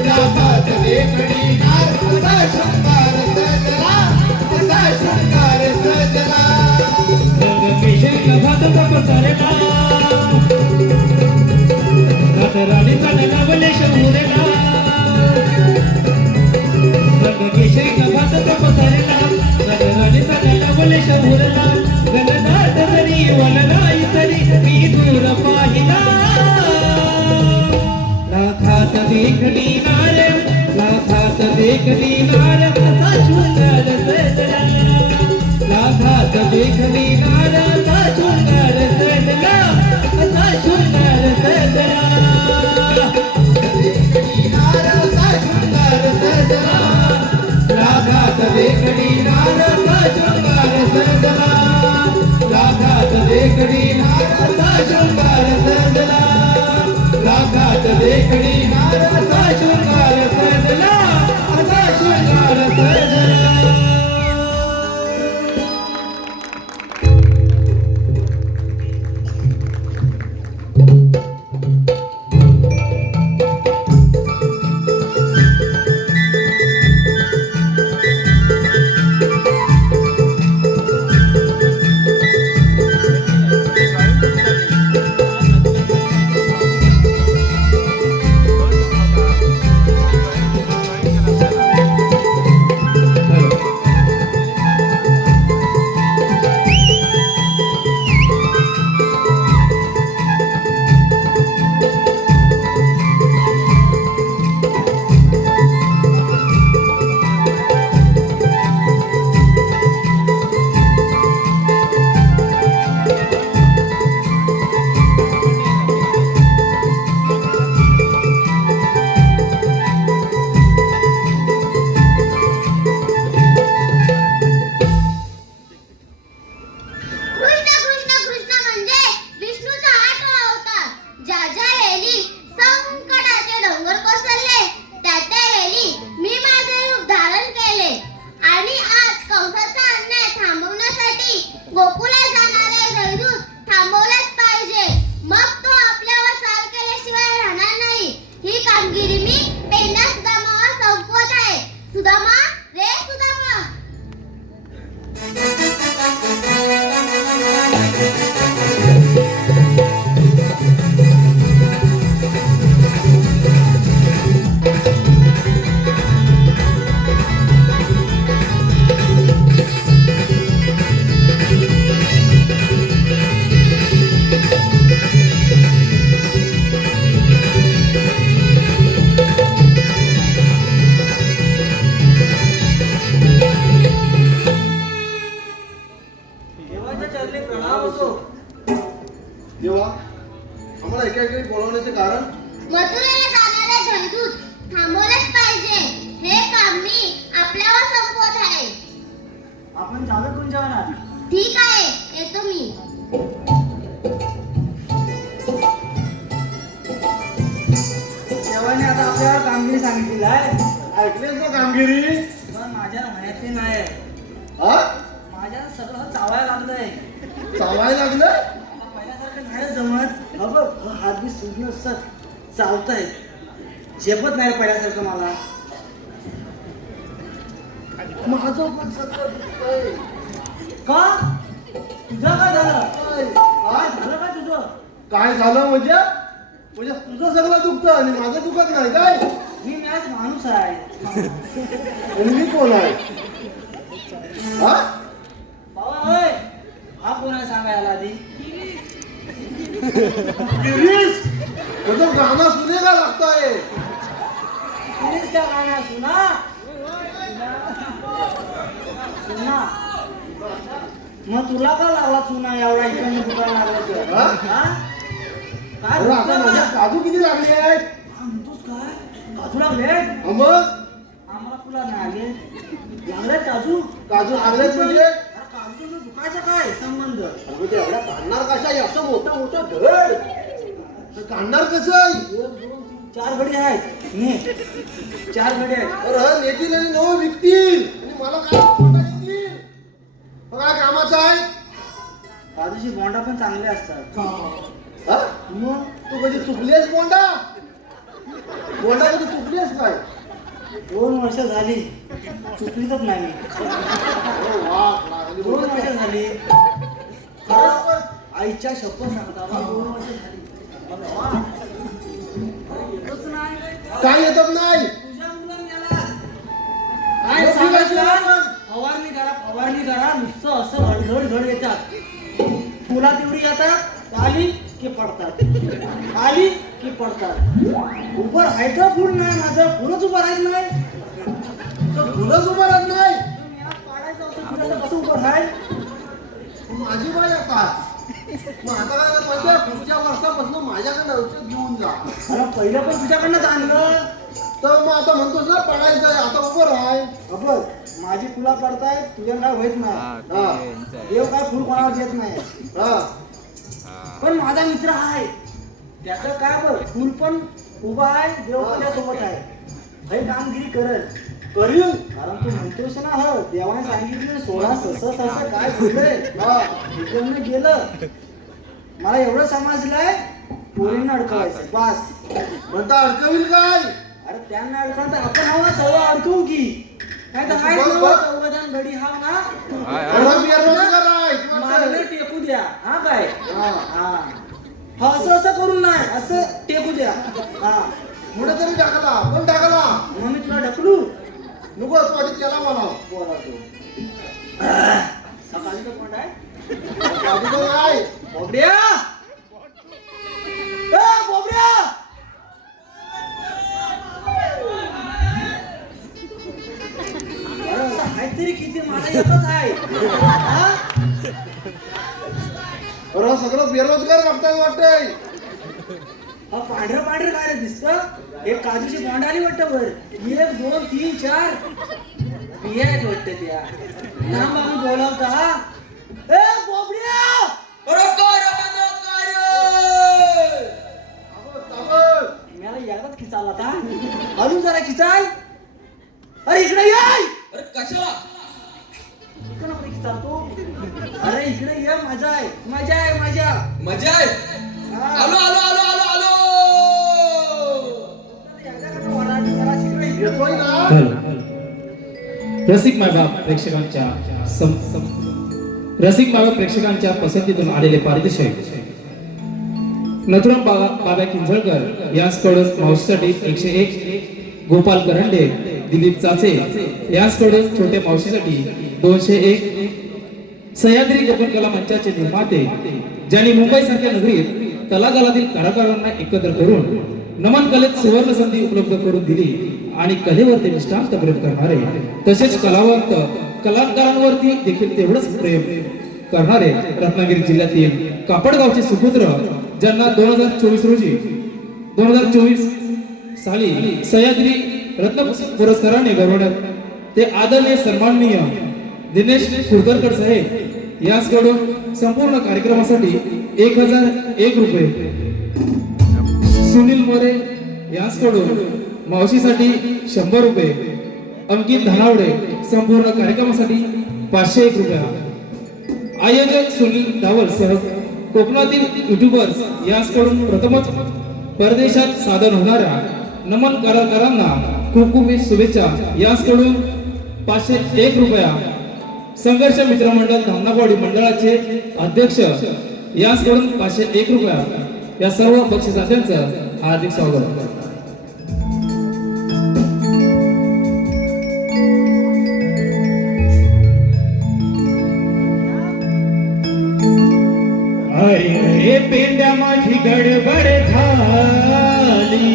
लाखात देखणी नार असा शृंगार सजला असा शृंगार सजला केशरी नभात तो पसरला रात राणी चालवले शौरला रंग केशरी नभात तो पसरला रात राणी चालवले शौरला घनदाट देखणी हाराचा शृंगार सजला, लाखात देखणी हाराचा शृंगार सजला, असा शृंगार सजला. कृष्ण कृष्ण कृष्ण म्हणजे विष्णूचा 8वा अवतार. ज्या ज्या वेळी संकटाचे डोंगर कोसळले त्या त्या वेळी मी माझे रूप धारण केले आणि आज कंसाचा अन्याय थांबवण्यासाठी गोकुळात जाणारे जयदूत थांबवलेच पाहिजे. मग तो आपल्यावर चाल केल्याशिवाय राहणार नाही. ही कामगिरी मी पेंडा सुदामावर सोपवत आहे. सुदामा रे सुदामा. देवाच्या चरणी प्रणाम असो. देवा आम्हाला एका ठिकाणी बोलवण्याचे कारण मथुरेला जाणारे जयदूत थांबवलेच पाहिजे. हे काम मी आपल्यावर सोपवत आहे. आपण जावे कुंजवनात. ठीक आहे, येतो मी. देवाने आता आपल्यावर कामगिरी सांगितलेली आहे. ऐकलेस ना कामगिरी? पण माझ्या म्हणायचे नाही. हा माझ्या सगळं चावायला लागलंय. चावायला लागलं? आता पहिल्यासारखं नाही जमत. बघ हात बी सुजणं सर चालतंय. झेपत नाही पहिल्यासारखं मला. माझं पण सगळं दुखतंय. का तुझं काय झालं? काय काय झालं काय तुझं? काय झालं म्हणजे तुझं सगळं दुखतं आणि माझं दुखत नाही काय? मी मॅच माणूस आहे. आणि मी कोण आहे? हा बाबा होय, हा कोण आहे सांगायला आधी? गिरीश तुझं गाणं सुनेगा लागतंय. गिरीश क्या गाणं सुना सुना. मग तुला का लागला चुना एवढा इकडनं दुकान लागलं? हा? हा? काय अरे आता दुखलं माझ्या का? काजू किती लागले आहेत? हा, म्हणतोस काय? काजू लागले? हा मग आम्हाला तुला नाही आले. लागले काजू? काजू लागलेच म्हणजे अरे काजूचं दुखायचं काय संबंध? अगं ते एवढ्या काढणार कशा आहे? असं मोठा मोठा धड तर काढणार कसं आहे? 1, 2, 3, 4 घडी आहेत. ने 4 घडी आहेत. अरे नेतील आणि नवं विकतील आणि मला काय बोलता येतील? मग काय कामाचं आहे? काजूची बोंडा पण चांगले असतात. हा? मग तू कधी चुकलीस बोंडा कधी चुकलीस काय? 2 वर्ष झाली चुकलीच नाही मी. अरे वा, लागली 2 बोंडा. वर्ष झाली. खरंच पण? आईच्या शपथ सांगता 2 वर्ष झाली. येतच नाही. काय येतच नाही? तुझ्या मुलं गेला. काय मग मी काय सांगायचं? केलं? फवारणी करा नुसतं असं घड येतात. तुला तेवढी येतात आली की पडतात. आली की पडतात. उभं राहायचं फुल नाही माझं. फुलच उभं राहायचं नाही. तर फुलंच उभं राहत नाही. पाडायचं असं तुझ्याचं कसं उभं राहाय? माझी बाई आता मग आता काय म्हणते पुढच्या वर्षापासून माझ्याकडे औषध घेऊन जा. अरे पहिलं पण तुझ्याकडनंच आणलं. तर मग आता म्हणतोस ना पडायचं आहे, आता उभं राहाय. बघ माझी फुला पडतायत तुझ्या काय होत नाही. हा देव काय फुल कोणावर देत नाही. हा पण माझा मित्र आहे, त्याचं काय बरं, फुल पण उभा आहे, देव पण त्यासोबत आहे. हे कामगिरी करीन, कारण तू म्हणतोस ना, हो देवाने सांगितलं 16 सस काय बोललंय, इकडनं गेलं. मला एवढं समजलंय, पोरींना अडकवायचं बास. म्हणता अडकवील काय? अरे त्यांना अडकवलं तर आपण हवा सगळं अडकवू की, नाही तर काय चौघजण घडी हा ना मारलं टेकू द्या. हा काय, हा असं करून नाही, असं टेकू द्या. हा कुठे तरी टाकला, कोण टाकला? मग मी तुला ढकलू नको तू आधी त्याला म्हणा. बोला तू सकाळी तर कोण आहे आधी तो काय? बोबड्या, ए बोबड्या, अरे असं आहे तरी किती मला येतच आहे. हा? अरे सगळं बेरोजगार बघताय वाटतंय. हा पांढरं काय रे दिसतं? एक काजूची बॉन्ड आली वाटतं वर, 1 2 3 4 बिया आहेत वाटतं त्या. नाम आम्ही बोलावता. हा ए बोबड्या, मला एकदाच खिचाल आता, अजून जरा खिचाल. अरे इकडे ये. कशाला इकडे खिचाल तू. अरे इकडे ये, मजा आहे मजा. मजा आहे. हा. आलो आलो आलो आलो आलो. येतोय ना? रसिक मायबाप प्रेक्षकांच्या पसंतीतून आलेले पारितोषिक नथुराम बाबा किंजळकर यांच्याकडून मावशीसाठी 101, गोपाल करंडे, दिलीप चाचे यांच्याकडून छोट्या मावशीसाठी 201, सह्याद्री कोकण कला मंचाचे निर्माते ज्यांनी मुंबईसारख्या नगरीत कलाकारातील कलाकारांना एकत्र करून नमन कलेत सुवर्ण संधी उपलब्ध करून दिली आणि कलेवरती निष्ठांत प्रेम करणारे, तसेच कलाकारांवरती देखील तेवढंच प्रेम करणारे रत्नागिरी जिल्ह्यातील कापडगावचे सुपुत्र, ज्यांना 2024 साली सह्याद्री रत्न पुरस्काराने गौरवण्यात ते आदरणीय सन्माननीय दिनेश कुरकरकर साहेब यांच्याकडून संपूर्ण कार्यक्रमासाठी 1001 रुपये, सुनील मोरे यांच्याकडून मावशीसाठी 100 रुपये, अंकित धनावडे संपूर्ण कार्यक्रमासाठी 501 रुपये, आयोजक सुनील दावल सह कोकणातील युट्यूबर्स यांच्याकडून प्रथमच परदेशात सादर होणाऱ्या नमन कलाकारांना खूप खूप शुभेच्छा यांच्याकडून 501 रुपया, संघर्ष मित्र मंडळ धामनावाडी मंडळाचे अध्यक्ष यांच्याकडून 501 रुपया, या सर्व बक्षिसांचं हार्दिक स्वागत. अरे पेंड्या माझी गडबड झाली,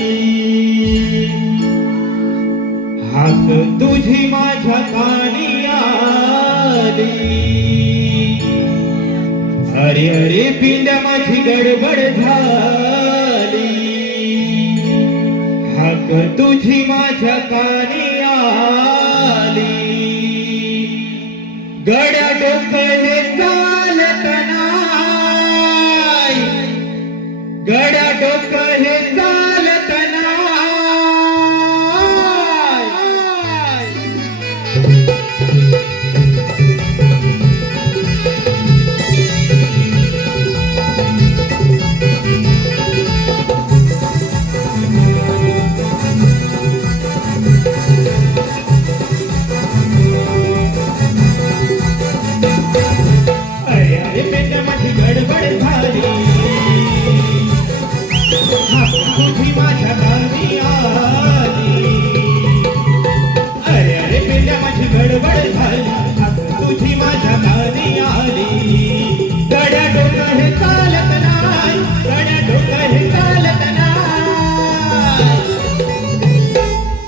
हात तुझी माझ्या कानी आली. अरे पेंड्या माझी गडबड झाली, हाक तुझी माझ्या कानी आली. गड्या डोकं हे चालत नाही, गड्या डोकं हे चालत नाही. अरे पेंड्या माझी गडबड झाली, हाक तुझी माझ्या कानी आली. अरे पेंड्या माझी गडबड झाली, हाक तुझी माझ्या कानी आली. गड्या डोकं हे चालत नाही, गड्या डोकं हे चालत नाही.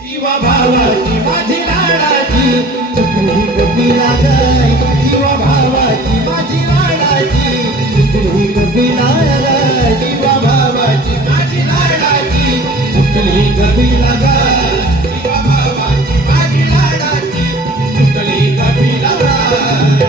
जीवा भावाची माझी लाडाची चुकली कपिला गाय, जीवा भावाची माझी लाडाची चुकली कपिला गाय. जीवा भावाची माझी लाडाची चुकली कपिला गाय, जीवा भावाची माझी लाडाची चुकली कपिला गाय.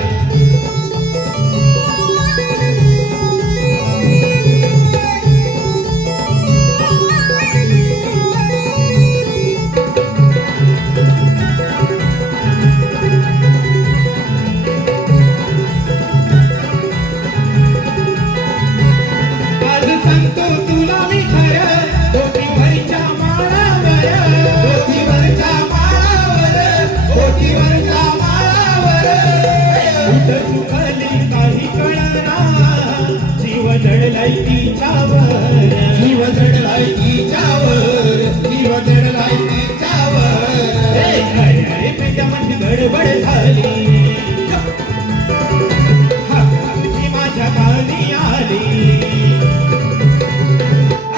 जडलाय तिच्यावर, जीव जडलाय तिच्यावर, जीव जडलाय तिच्यावर. अरे पेट्यामध्ये गडबड झाली, तुझी माझ्या कानी आली.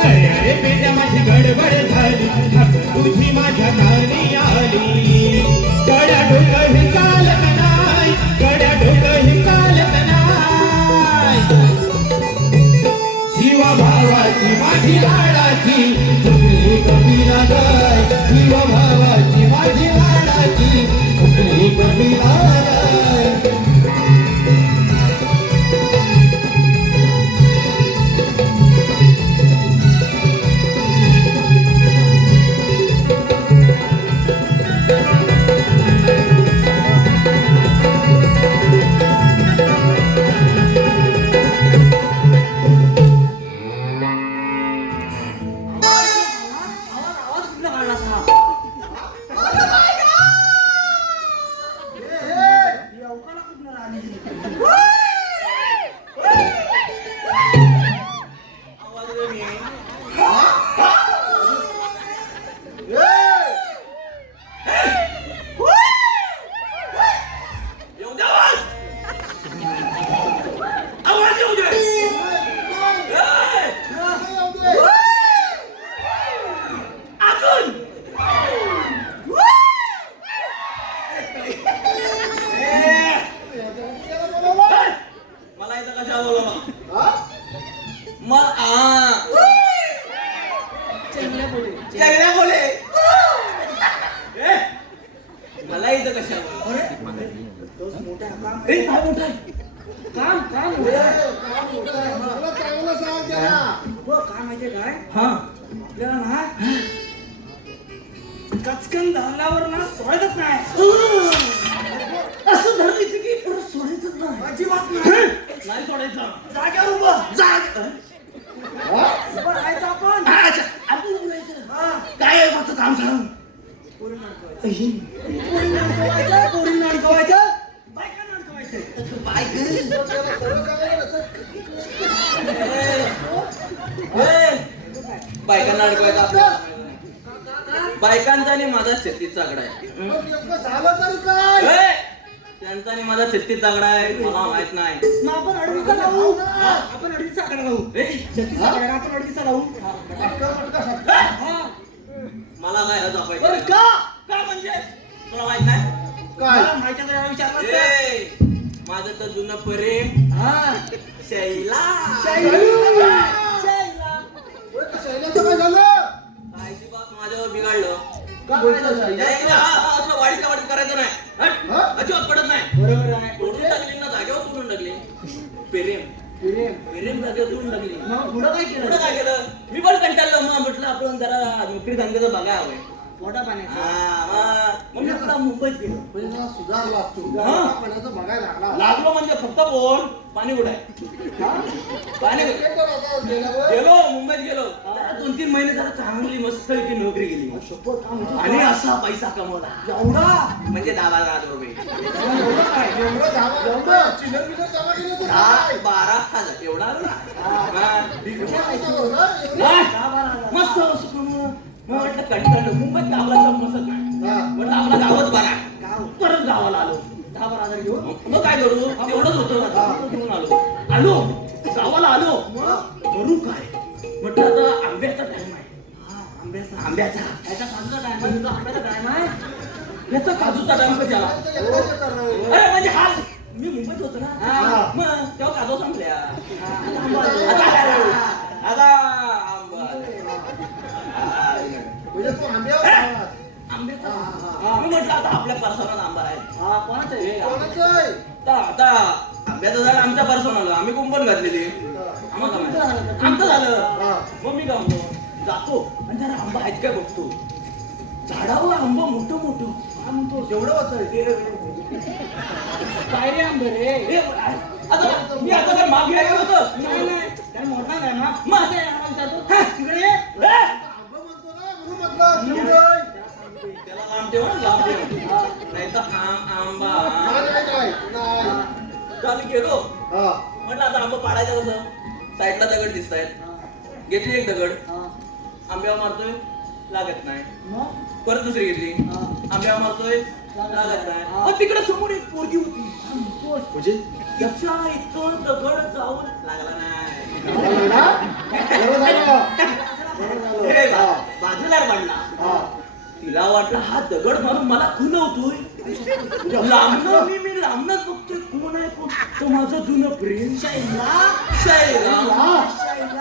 अरे पेट्यामध्ये गडबड झाली, तुझी माझ्या कानी आली. गड्या डोकं हे चालत नाही, गड्या डोकं हे चालत नाही. जीवा भावाची माझी लाडाची फुकली कपिला गाय, जीवा भावाची माझी लाडाची फुकली कपिला गाय. आवाज कुठला काढला हा? ही अवकाळा कुठनं आली? मला इथं कशा बोलवलं? चेंगड्या बोले. मला इथं कशा बोलवलं? तोच मोठा काम. काय मोठा आहे? काम काम मोठं आहे. मला चांगलं सांग जरा. हो, काय माहितीये काय हा आपल्याला ना कचकन धरल्यावर ना सोडायचंच नाही. असं धरायचं की परत सोडायचंच नाही. अजिबात नाही. नाही सोडायचं. जाग्यावर उभं. उभं राहायचं आपण. आपण उभं राहायचं. हा. काय आहे माझं काम सांग. पोरींना अडकवायचं. पोरींना अडकवायचं, पोरींना अडकवायचं, बायकांना अडकवायचं. बायकांना अडकवायचं आपल्याला. बायकांचा आणि माझा छत्तीस चाकडा आहे. नेमकं झालं तरी काय? त्यांचा आणि माझा छत्तीस चाकडा आहे. मला माहित नाही. मग आपण अडवीचा लावू. आपण अडवीचा आकडा लावू. छत्तीस आकडा आपण अडवीचा लावू. हा. मला काय जपायचं अरे नाही. का? का म्हणजे तुला माहित नाही? मला माहिती आहे, विचारलं असतं. ए, माझं तर जुनं प्रेम हा. शैला. शैला. शैल्याचं काय झालं? कायची बात माझ्यावर बिघडलं. का बोलतो शैल्या? शैला, असलं वाढीच्या वाढीत करायचं नाही. हट. हा? अजिबात पडत नाही. बरोबर आहे. तोडून टाकली ना, जागेवर तोडून टाकली. प्रेम प्रेम. प्रेम जागेवर तोडून टाकली. मग पुढं काय पुढं केलं? काय केलं? मी पण कंटाळलो. मग म्हटलं आपण जरा नोकरी धंद्याचं बघायला हवंय. पोटा पाण्याचं. मग मी आता मुंबईत गेलो. म्हणजे जरा सुधारला तू. हा. पाण्याचं बघायला लागला. लागलो म्हणजे फक्त बोल पाणी कुठं आहे? पाणी कुठं? काय करत होता गेल्यावर? गेलो मुंबईत गेलो. जरा 2-3 महिने जरा चांगली मस्त पैकी नोकरी केली शपथ, का म्हणजे आणि असा पैसा कमवला एवढा? म्हणजे 10,000 रुपये. एवढं काय? एवढं झालं? एवढं? चिल्लर बिल्लर जमा केलं तर काय? 12,000 एवढा आला ना? हा. पैसा होता? काय? 10-12 मस्त असं कमवलं. मग म्हटलं कंटाळलं मुंबईत गावाला जाऊन मस्त काय हा. म्हटलं आपला गावात बरा. गाव. परत गावाला आलो. 10-12 घेऊन. मग काय करू तेवढंच होतं. घेऊन आलो गावाला आलो. करू काय म्हटलं आता आंब्याचा टाइम आहे. हा, आंब्याचा. आंब्याचा याचा काजूचा टाइम आहे, तुझा आंब्याचा टाइम आहे. याचा काजूचा टाइम कधी आला? एकदाच करणार. अरे म्हणजे हा मी मुंबईत होतो ना. हा. मग तेव्हा काजू संपल्या. आता आंबा. आता आंबा. म्हणजे तू आंब्यावर आलास. आंब्याचा हा. मी म्हटलं आता आपल्या परसानात आंबा आहे. हा, कोणाचं आहे? कोणाचं आहे? आता आंब्याचं झाड आमच्या पर्सन आलं. आम्ही कुंपण घातलेली. आमचं झालं. हा. मग मी काय म्हणतो जातो आणि जरा आंबा आहेत काय बघतो. झाडावर आंबा मोठं मोठं. काय म्हणतो जेवढं होतं काय रे आंबे रे? आता मी आता काय माग घ्यायला होतं. नाही नाही, त्याला मोठा काय मग? मग? असं आहे, आम्हाला विचारतो. तिकडे ये. आंबा म्हणतो ना म्हणून म्हटलं जेवढं. त्याला काम ठेव ना, लांब ठेव. नाही तर आंबा. नाही, नाही, नाही. नाही. तर आम्ही गेलो. हा. म्हटलं आता आंबा पाडायचा कसं. साईडला दगड दिसत आहेत. घेतली एक दगड, आंब्यावर मारतोय, लागत नाही. परत दुसरी घेतली, आंब्यावर मारतोय, लागत नाही. मग तिकडे समोर एक पोरगी होती. म्हणजे त्याच्या इथं दगड जाऊन लागला नाही. हे बाजूला बांधला. तिला वाटलं हा दगड मारून मला खुलवतोय. लांबनं मी लांबनच बघतोय कोण आहे कोण. तो माझं जुनं प्रेम. शैला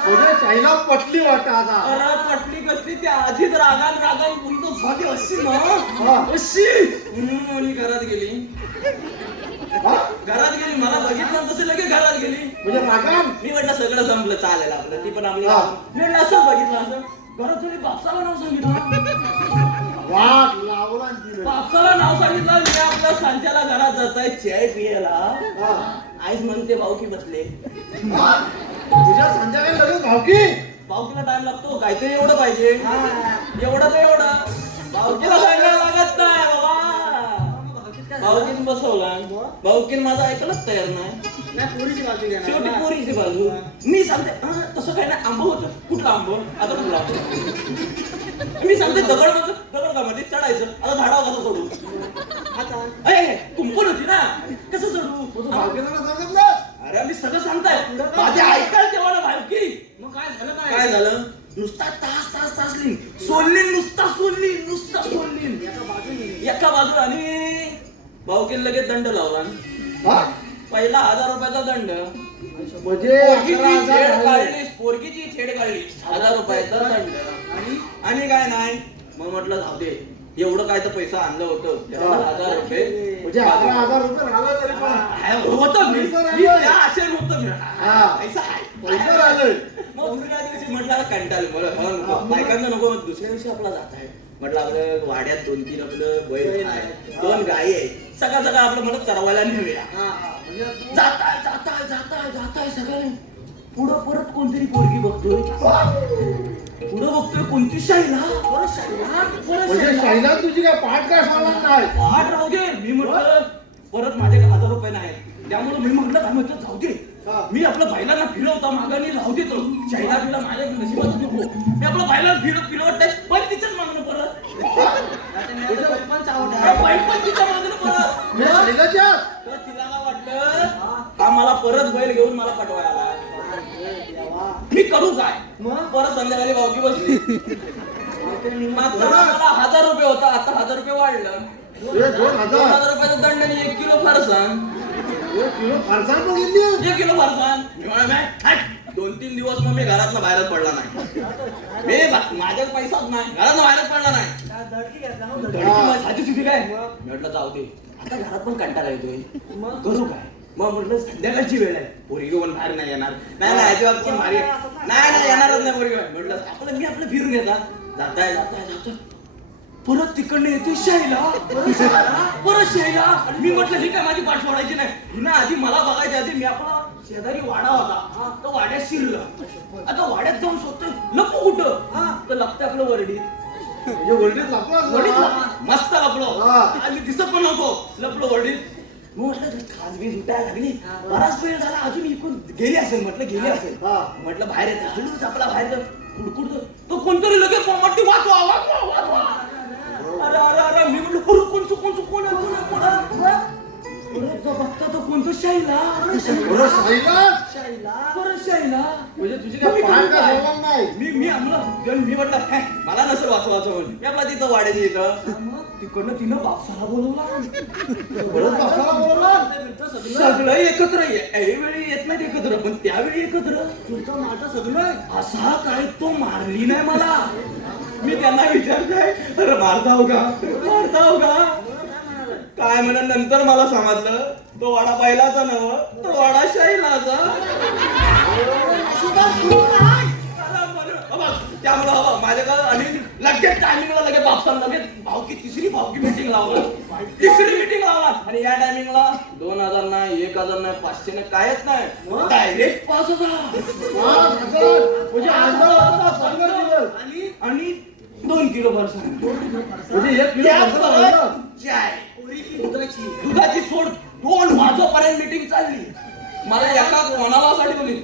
म्हणजे शाईला पटली वाटत आता. अरे पटली कसली त्या आधीच रागान बोलतो झाली अशी ना अशी. आणि घरात गेली. मला बघितलं तसं लगेच घरात गेली. म्हणजे रागान मी म्हटलं सगळं संपलं, चालेल आपलं. ती पण आपलं मी म्हटलं असंच बघितलं. असं घरात गेली, बापसाला नाव सांगितलं. वाट लावला आणि दिलं. बापसाला नाव सांगितलं. मी आपल्या सांच्याला घरात जाताय चाय पियाला. आईच म्हणते भाऊकी बसले. तुझ्या संध्याकाळी लगेच भावकी. भाऊकीला टाइम लागतो, काहीतरी एवढं पाहिजे. एवढं तर एवढं. भाऊकीला सांगायला लागत नाही बाबा. भाऊकीन बसवला. भाऊकीन माझं ऐकायलाच तयार नाही. पोरीची बाजू घ्या. शेवटी पोरीची बाजू. मी सांगते तसं काही नाही. आंबं होतं. कुठलं आंबं? आता कुठलं आंबं? मी सांगते दगड का मध्ये चढायचं. आता झाडावर कसं सोडू? आता कुंपण होती ना, कसं सोडू? अरे आम्ही सगळं सांगताय. माझे ऐकाल तेव्हा ना भावकी. मग काय झालं? काय झालं? नुसता तास लिन सोडली. नुसता सोडली. एका बाजूला. आणि भावकीन लगेच दंड लावला. पहिला 1000 रुपयाचा दंड. म्हणजे पोरगीची छेड काढली. 1000 रुपयाचा दंड. आणि काय नाही. मग म्हटलं जाऊ दे, एवढं काय तर पैसा आणलं होतं. 1000 रुपये म्हणजे 11,000 रुपये राहिला तरी पण होतं. मी त्या आशेन होतं. मी पैसा आहे. पैसा राहिले. मग दुसऱ्या दिवशी म्हटलं कंटाळलं मला. बायकांना नको. दुसऱ्या दिवशी आपला जात आहे. म्हटलं आपलं वाड्यात 2-3 आपलं बैल आहे, 2 गायी आहे. सगळं आपलं म्हणत चरवायला नेऊया. जाताय सगळं. पुढं परत कोणतरी पोरगी बघतोय. पुढं बघतोय कोणती शाईला. म्हणजे शाईला तुझी काय पाठ काय सांगणार नाही. पाठ राहू दे. मी म्हटलं परत माझ्याकडे 1000 रुपये नाही. त्यामुळे मी म्हटलं जाऊ दे. मी आपल्या बायलांना फिरवता मागाने राहू देतो. शाईला फिरला माझ्या नशिबात नको. मी आपल्या बायला फिरवत पण तिच्याच मागणं परत. पण तिच्या मागणं परत. तर तिला काय वाटलं का मला परत बैल घेऊन मला पटवायला आला. मी करू काय? परत संध्याकाळी भावकी बसली. मागचा मला 1000 रुपये होता, आता 1000 रुपये वाढलं. 2000 रुपयाचा दंड आणि 1 किलो फरसाण. 1 किलो फरसाण. 2-3 दिवस मग मी घरातनं बाहेरच पडला नाही. माझ्यात पैसाच नाही, घरातनं बाहेरच पडला नाही. साधी सुधी काय म्हटलं जाऊ दे. आता घरात पण कंटाळा येतोय. मग करू काय? मग म्हटलं संध्याकाळची वेळ आहे, पोरगी पण बाहेर नाही येणार. नाही अजिबात पण भारी नाही येणारच नाही पोरगी. म्हटलं मी आपलं फिरून घेतात. जाताय परत तिकडनं येते शाईला. परत शाईला. मी म्हटलं ही काय माझी पाठ सोडायची नाही. हिनं आधी मला बघायच्या आधी मी आपला शेजारी वाडा होता, तो वाड्यात शिरलं. आता वाड्यात जाऊन स्वतः लपू कुठं? तर लपते आपलं वरडीत. मस्त लपलो. आम्ही दिसत पण नव्हतो. लपलो वरडीत. मग म्हटलं खासगी सुटायला लागली. बराच वेळ झाला, अजून इकडून गेली असेल. म्हटलं बाहेर येते. हळूच आपला बाहेर कुडकुडतो. तो कोणतरी लगेच वाटते वाचवा. अरे मी म्हटलं कोण बघता तो कोणतं शाईला. म्हणजे तुझी काय पाठ काय सोडणार नाही. मी म्हटलं मला नसेल वाचवायचं म्हणून मी आपला तिथं वाड्याची इथं. तिकडनं तिनं बापसाला बोलवला. सगळं एकत्र. ऐवेळी येत नाही एकत्र, पण त्यावेळी एकत्र. सगळं असा काय तो मारली नाही मला. मी त्यांना विचारतोय अरे मारताव का काय म्हणा. नंतर मला समजलं तो वाडा बैलाचा नव, तो वाडा शाईलाचा. त्यामुळं माझ्याकडे आणि लगेच टायमिंगला लगेच बापसाला लगेच तिसरी भावकी मीटिंग लावला. आणि या टायमिंगला 2000 नाही, 1000 नाही, 500 नाही, कायच नाही. डायरेक्ट 5000. आणि 2 किलो फरसाण. दुधाची सोड 2 वाजोपर्यंत मीटिंग चालली. मला एका कोणाला साठी बोलली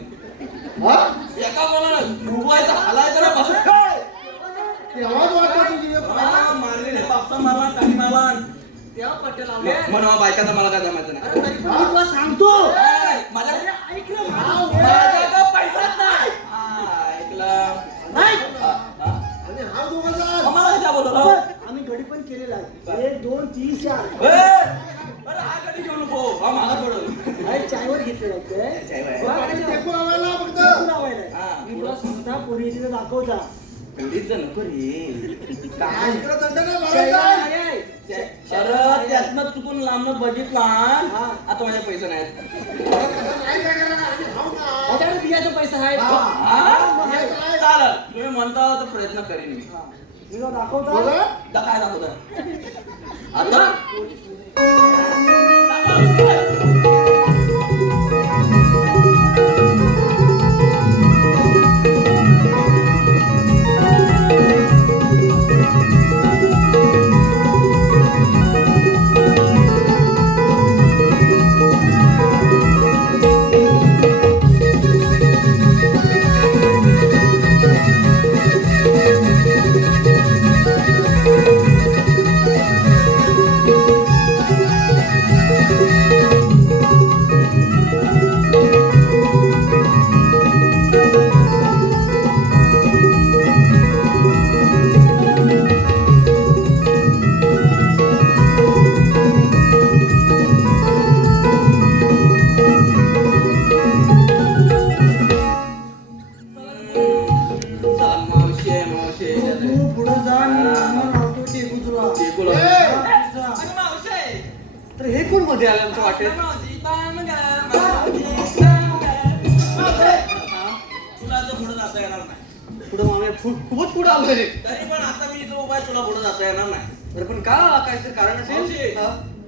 एका बोला उभवायचा हलायचा ना बस काय तेव्हाच वाटतं तुझी मारले बापसा मारला काही मारला तेव्हा पट्टे लावले म्हणा बायकाचा मला काय जमायचं नाही अरे तरी पण मी तुला सांगतो माझ्या ऐक ना माझ्याकडे पैसाच नाही ऐकला नाही आणि हा दोघं मला काय बोलवलं आम्ही घडी पण केलेला आहे 1 2 3 4 अरे हा कधी घेऊ नको हा मला पडल अरे चायवर घेतलेलं आहे टेकू लावायला फक्त मी तुला सांगता पोरी तिथे दाखवता खंडीत नको रे इकडं दंड नाही शैला भरायचा. नाही आहे. अरे त्यातनं चुकून लांबनं बघितला आता माझे पैसे नाहीत नाही काय करायला आम्ही खाऊ ना. त्याच्याकडे बियाचा पैसा आहे चालेल तुम्ही म्हणता तर प्रयत्न करीन मी मी तुला दाखवता बघा. काय दाखवता आता तू पुढे जा मी नामं लावतो टेकू तुला आणि मावशे तर हे कोण मध्ये आलं आमचं वाटेल तुला तर पुढे जाता येणार नाही पुढे मामे खूपच पुढे आलोय तरी पण आता मी इथं उभा आहे तुला पुढे जाता येणार नाही तर पण का काहीतरी कारण असेल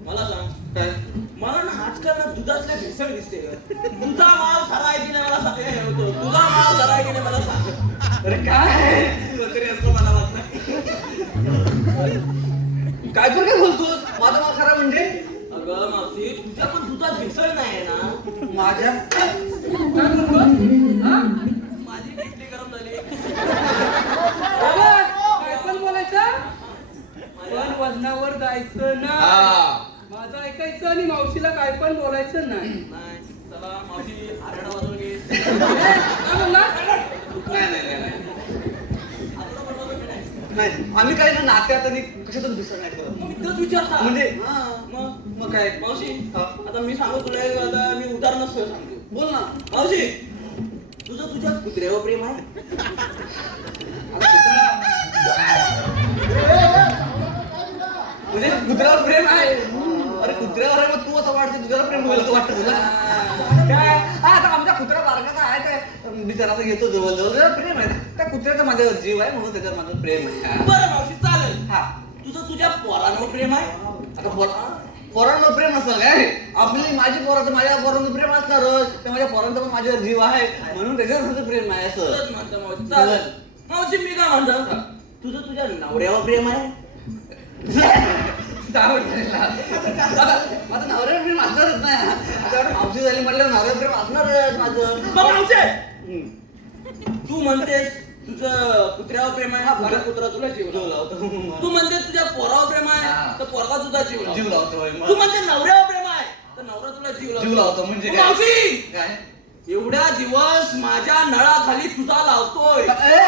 मला सांग काय मला ना आजकाल ना दुधातल्या भेसळ दिसते तुझा माल खरा आहे की नाही मला सांग तुझा माल खरा आहे की नाही मला सांग अरे काय तरी असं मला वाटतं काय पण काय बोलतो माझा माल खरा म्हणजे अगं मावशी तुझ्या पण दुधात भेसळ नाही ना माझ्या काय बोलतो माझी किडनी गरम झाली काय पण बोलायचं पण वजनावर जायचं ना माझं ऐकायचं आणि मावशीला काय पण बोलायचं नाही नाही चला मावशी आरडा वाजवून घे काय बोलला नाही आम्ही काही ना नात्यात आणि कशातच दुसरं नाही करत मी तोच विचारता म्हणजे मग काय मावशी आता मी सांगू तुला एक आता मी उदाहरण सांगतो बोल ना मावशी तुझं तुझ्या कुत्र्यावर प्रेम आहे म्हणजे कुत्र्यावर प्रेम आहे अरे कुत्र्यावर आहे मग तू असं वाटतं तुझ्यावर प्रेम होईल असं वाटतं तुला काय आता आमच्या कुत्रा बारकाचा आहे काय बिचाराचा घेतो जवळ जवळ प्रेम आहे त्या कुत्र्याचा माझ्यावर जीव आहे म्हणून त्याच्यावर माझं प्रेम आहे बरं मावशी चालेल हा तुझं तुझ्या पोरांवर प्रेम आहे आता पोरांवर प्रेम नसलं काय आपली माझी पोराचं माझ्या पोरांचं प्रेम असणारच तर माझ्या पोरांचा पण माझ्यावर जीव आहे म्हणून त्याच्यावर माझं प्रेम आहे असं म्हणतो चालेल मावशी मी काय म्हणतो तुझं तुझ्या नवऱ्यावर प्रेम आहे माझं नवऱ्यावर प्रेम असणारच नाही मावशी झाली म्हटलं नवऱ्यावर प्रेम असणारच माझं तू म्हणतेस तुझं कुत्र्यावर प्रेम आहे कुत्रा तुला जीव लावतो तू म्हणतेस तुझ्या पोरावर प्रेम आहे तर पोरगा तुझा जीव लावतो तू म्हणते नवऱ्यावर प्रेम आहे तर नवरा तुला जीव लावतो म्हणजे मावशी काय एवढ्या दिवस माझ्या नळाखाली तुझा लावतोय काय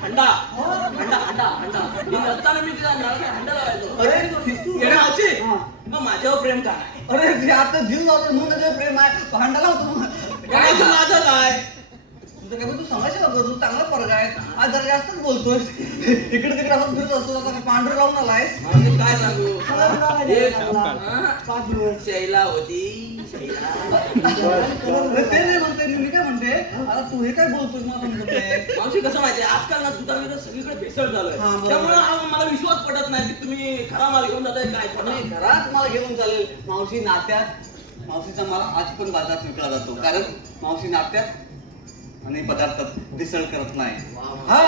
हंडा हंडा हंडा हंडा मी नसताना मी तुझ्या नळाखाली हंडा लावायचो अरे मावशी मग माझ्यावर प्रेम काय अरे आता जीव लावतो म्हणून त्याच्यावर प्रेम आहे हंडा लावतो माझं काय तुझं काय तू समजशील तू चांगला पोरग आहे आज जरा जास्तच बोलतोय इकडे तिकडे असं फिरत असतो आता पांढरं लावून आलाय काय सांगू 5 दिवस शैला होती ते नाही म्हणते मी काय म्हणते आता तू हे काय बोलतोय मला समजत मावशी कसं माहितीये आजकाल ना दुधामध्ये सगळीकडे भेसळ झालोय त्यामुळे मला विश्वास पडत नाही की तुम्ही खरा माल घेऊन जाताय काय घरात मला घेऊन चालेल मावशी नात्यात मावशीचा मला आज पण बाजारात विकला जातो कारण मावशी नात्यात आणि पदार्थात भेसळ करत नाही हा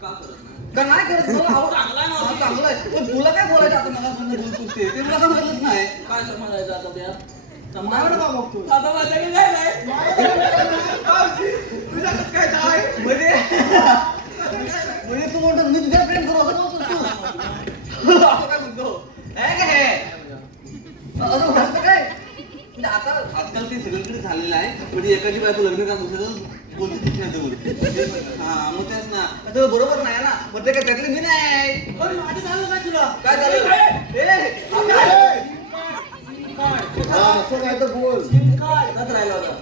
का नाही करत मला आवड चांगला आहे पण तुला काय बोलायचं आता मला बोलतोस ते मला समजलंच नाही काय समजायचं आता त्यात माझ्याकडे का बघतो आता माझ्याकडे काय नाही तुझ्या कसं काय नाव आहे? म्हणजे तू म्हणतो मी तुझ्या प्रेम करू असं म्हणतो तू असं काय म्हणतो आहे का हे असं म्हणतो काय म्हणजे आता आजकाल ते सगळीकडे झालेलं आहे म्हणजे एकाची बायको लग्न का दुसऱ्याचं बोलते दुसऱ्याचं बोलते हा मग तेच ना असं बरोबर नाही ना मग ते काय त्यातले मी नाही आहे पण माझं झालं काय तुला काय झालं असं काय तर बोल काय हात राहिला होता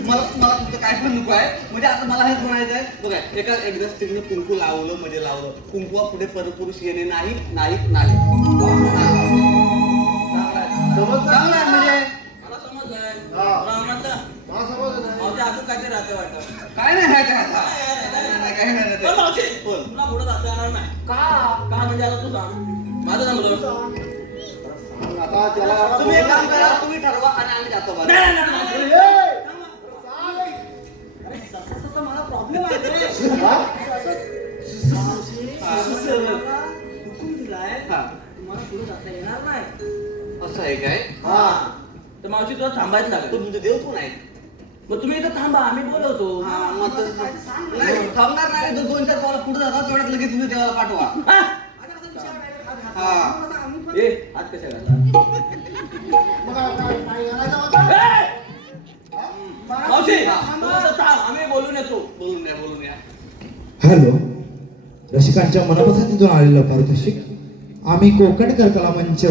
मला मला तुमचं काय पण नको आहे म्हणजे आता मला हेच म्हणायचं आहे बघा एकदा स्त्रीनं कुंकू लावलं म्हणजे लावलं कुंकुवा पुढे परपुरुष येणे नाही नाही नाही चांगलं आहे म्हणजे मला समजलंय हा. रामाचं मला समजलं नाही. मावशी अजून काय ते राहते वाटतं काय नाही काय आता काय नाही पण मावशी बोल तुला पुढे जाता येणार नाही का म्हणजे आता तू सांग माझं सांग बरं. सांग आता त्याला तुम्ही एक काम करा तुम्ही ठरवा आणि आम्ही जातो बरं नाही, नाही, नाही, नाही. अरे ससा मला प्रॉब्लेम आहे रे. हा? हुकूम दिलाय हा तुम्हाला पुढे जाता येणार नाही असं आहे काय हा. तर मावशी तुला थांबायचं तो लागेल तुमचे देव कोण आहे मग तुम्ही इथं थांबा आम्ही बोलवतो हा मग तर- नाही थांबणार नाही जो 2-4 पावलं पुढे जातात तेवढ्यात लगेच तुम्ही देवाला पाठवा हा? आता कसं विचार नाही, हा. आम्ही पण ए हात कशा घातला मग काय करायचं होतं? मावशी तू इथं थांब आम्ही बोलून येतो बोलून या हॅलो रसिकांच्या मनापसंतीतून आलेलं पारितोषिक आम्ही कोकणकर कला मंच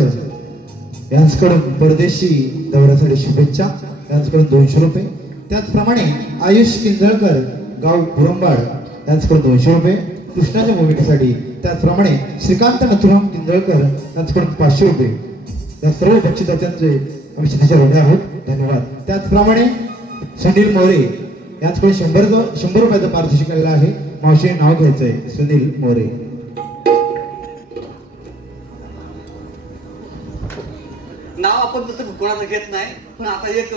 यांच्याकडून परदेशी दौऱ्यासाठी शुभेच्छा यांच्याकडून 200 रुपये त्याचप्रमाणे आयुष किंजळकर गाव पुरंबाड यांच्याकडून 200 रुपये कृष्णाच्या भूमिकेसाठी त्याचप्रमाणे श्रीकांत नथुराम किंजळकर यांच्याकडून 500 रुपये या सर्व बक्षिसाच्यांचे आम्ही शिक्षेच्या ऋणी आहोत धन्यवाद त्याचप्रमाणे सुनील मोरे यांच्याकडे 100 रुपयाचं पारितोषिक आलेलं आहे मावशीने नाव घ्यायचंय सुनील मोरे नाव आपण तसं कोणाचं घेत नाही पण आता एक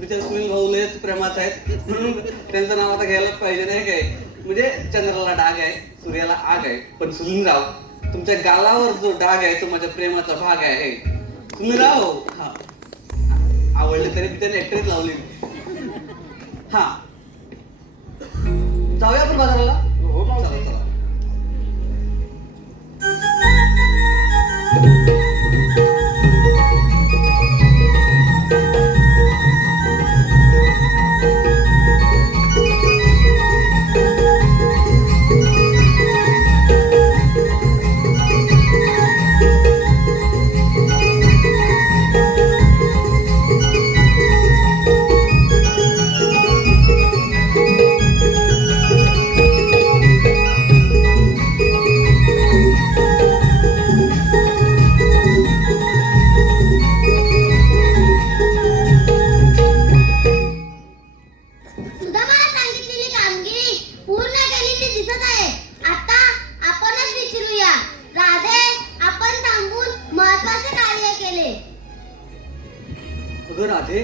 बिचार सुनील भाऊ लयच प्रेमात आहेत म्हणून त्यांचं नाव आता घ्यायलाच पाहिजे नाही काय म्हणजे चंद्राला डाग आहे सूर्याला आग आहे पण सुनीलराव तुमच्या गालावर जो डाग आहे तो माझ्या प्रेमाचा भाग आहे सुनीलराव हा आवडले तरी त्याने ऍक्टरीच लावली हा जाऊया आपण बाजाराला हो, मावशी. चला चला सुद्धा मला सांगितलेली कामगिरी पूर्ण केलेली दिसत आहे आता आपणच विचारूया राधे आपण थांबून महत्वाचे कार्य केले अगं राधे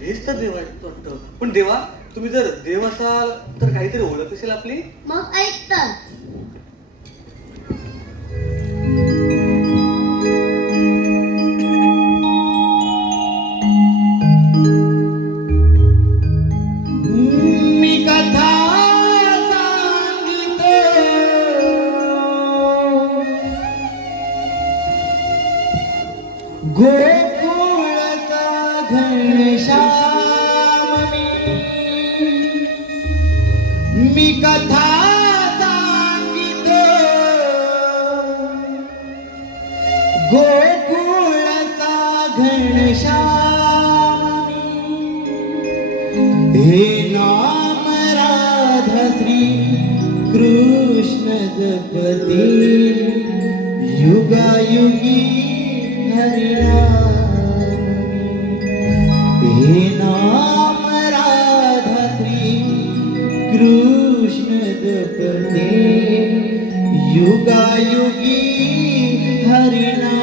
हेच तर देव आहे वाटतं पण देवा तुम्ही जर देव असाल तर काहीतरी ओळख असेल आपली मग ऐक तर मी कथा सांगितो गोकुळचा घनश्याम मी कथा सांगितो गोकुळचा घनश्याम हे नाम राधा श्री कृष्ण जपती युगायुगी हरिनाम हे नाम राधा श्री कृष्ण जपते युगायुगी हरिनाम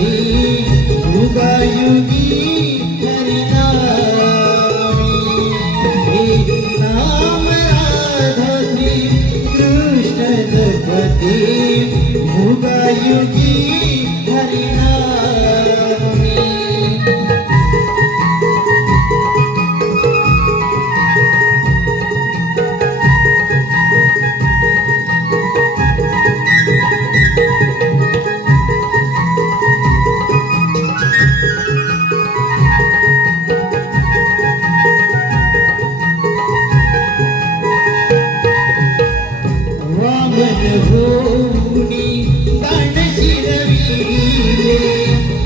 जपती युगायुगी हरिनामी हे नाम राधा श्री कृष्ण जपती युगायुगी हरिनामी वामन होऊनी दांड शिरविले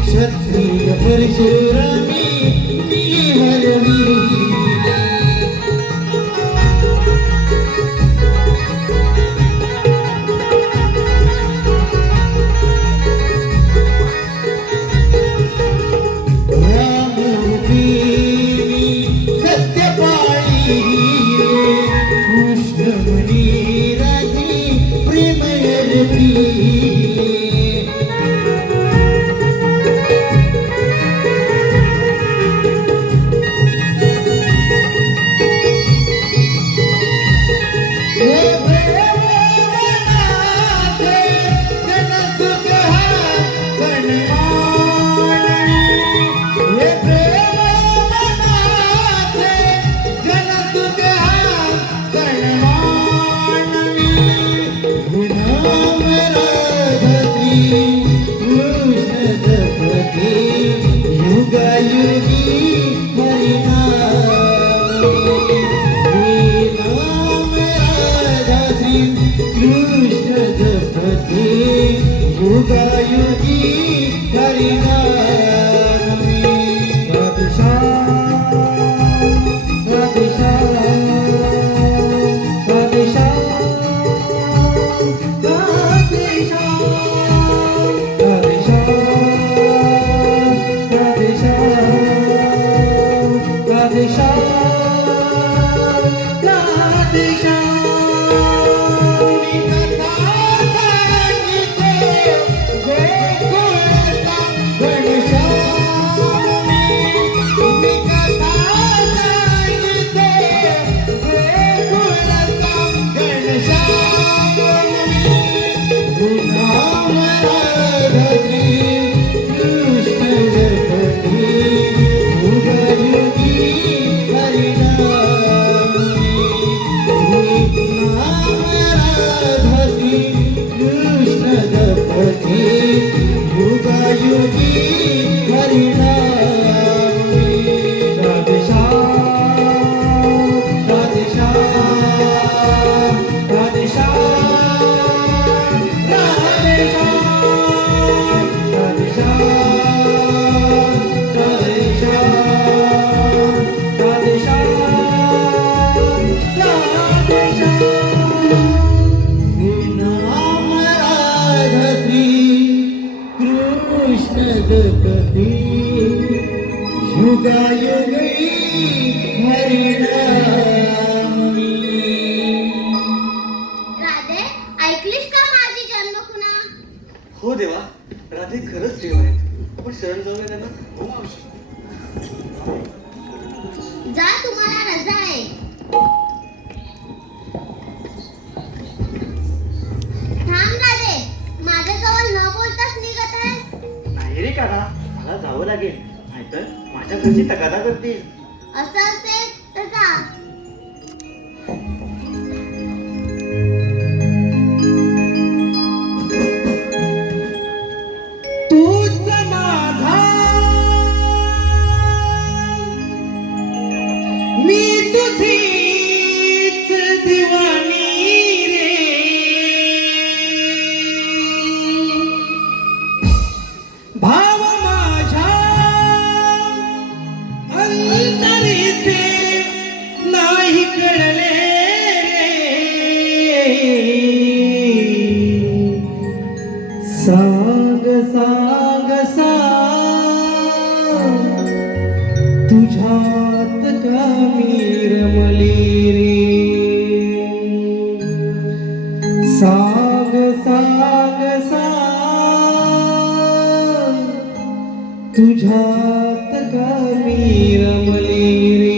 क्षत्रिय परशुरामी मी हरविले राम रूपी सत्य पाळिले कृष्ण मुनी राजी प्रेम अर्पिले हे प्रेमनाथ जनसुख गणमाननी हे प्रेमनाथ जनसुख गणमाननी हे नाम राधा श्री कृष्ण जपती युगायुगी हरिनामी हे नाम राधा श्री कृष्ण जपती युगायुगी हरिनामी राधे श्याम राधे श्याम राधे श्याम राधे श्याम राधे श्याम राधे श्याम राधे श्याम राधे श्याम मी कथा सांगिते गोकुळचा घनश्यामी मी कथा सांगिते गोकुळचा घनश्यामी हे नाम राधा श्री कृष्ण जपती युगायुगी हरिनामी हे नाम राधा श्री कृष्ण जपती युगायुगी हरिनामी राधे श्याम राधे श्याम राधे श्याम राधे श्याम राधे श्याम राधे श्याम राधे श्याम राधे श्याम हे नाम राधा श्री कृष्ण जपती युगायुगी हरिनामी राधे ऐकलीस का माझी जन्मखुणा? हो देवा, राधे खरंच देव आहेत. आपण शरण जाऊया त्यांना. जा, तुम्हाला रजा आहे. थांब राधे, माझ्याजवळ न बोलताच निघत आहेस. नाही रे काका, मला जावं लागेल, नाहीतर माझ्या घरची तगादा करतील. असं असेल तर जा. तूच माझा मी तुझीच दिवाणी रे भाव माझ्या अंतरीचे नाही कळले तुझ्यात का मी रमले रे.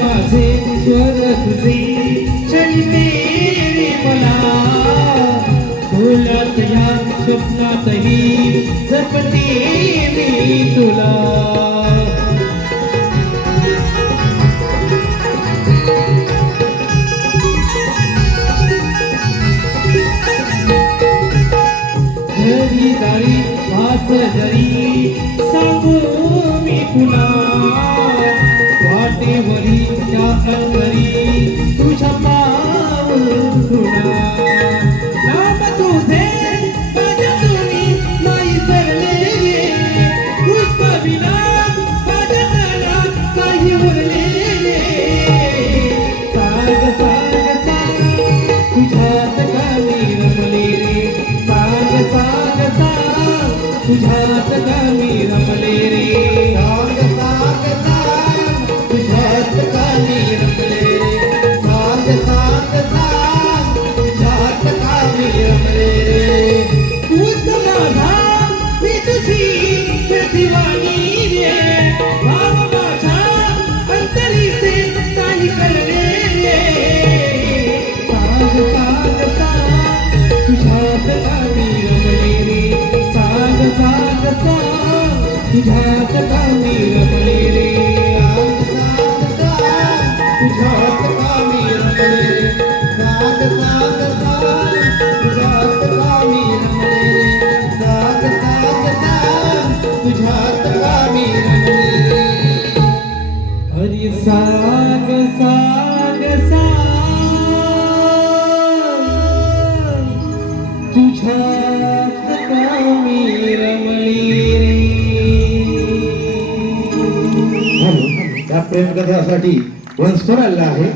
माझे स्वर तुझे चलिते रे मला भोल्यात या स्वप्नातही जपते मी तुला. घरी दारी वाच जरी सांगू मी तुला वाटेवरी त्या अंतरी तुझ्या पाऊल तुला. नाम तुझे माझ्या तुम्ही नाही सरले रे पुष्प विना माझ्या तनात काही उरले रे. साग साग साग तुझ्यात का मी रमले रे. साग साग साग तुझ्यात का मी रमले रे. साग साग साग तुझ्यात का मी रमले रे. साग साग साग तुझ्यात का मी रमले रे. तूच माझा मी तुझी दिवाणी रे. भाव माझ्या अंतरीचे काही कळले रे. साग साग साग तुझ्यात का मी रमले रे. साग साग साग तुझ्यात का मी रमले रे. तुझ्यात का मी रमले रे. साग साग साग तुझ्यात का मी रमले रे. साग साग साग तुझ्यात का मी रमले रे. हरी साग साग साग तुझ्यात का मी रमले रे. या प्रेमकथासाठी वंशफळ आलेला आहे.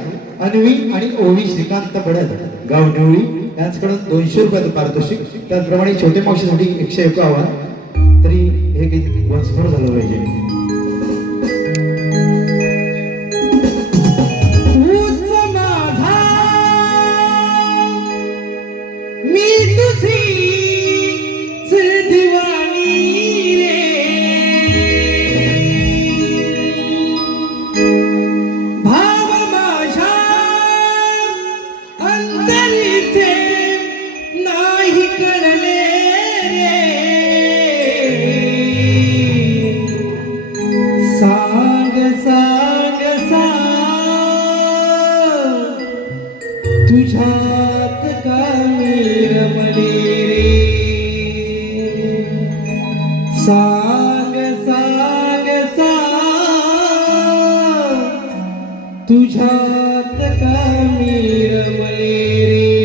अन्वी आणि ओवी श्रीकांत बडद गाव निवळी यांच्याकडून 200 रुपयाचं पारितोषिक. त्याचप्रमाणे छोटे मावशीसाठी 151. तरी हे गीत वंशफळ झालं पाहिजे. मी तुझी दिवाणी रे. भाव माझ्या अंतरीचे नाही कळले रे. साग साग साग तुझ्यात का मी रमले रे. साग साग साग तुझ्यात का मी रमले रे.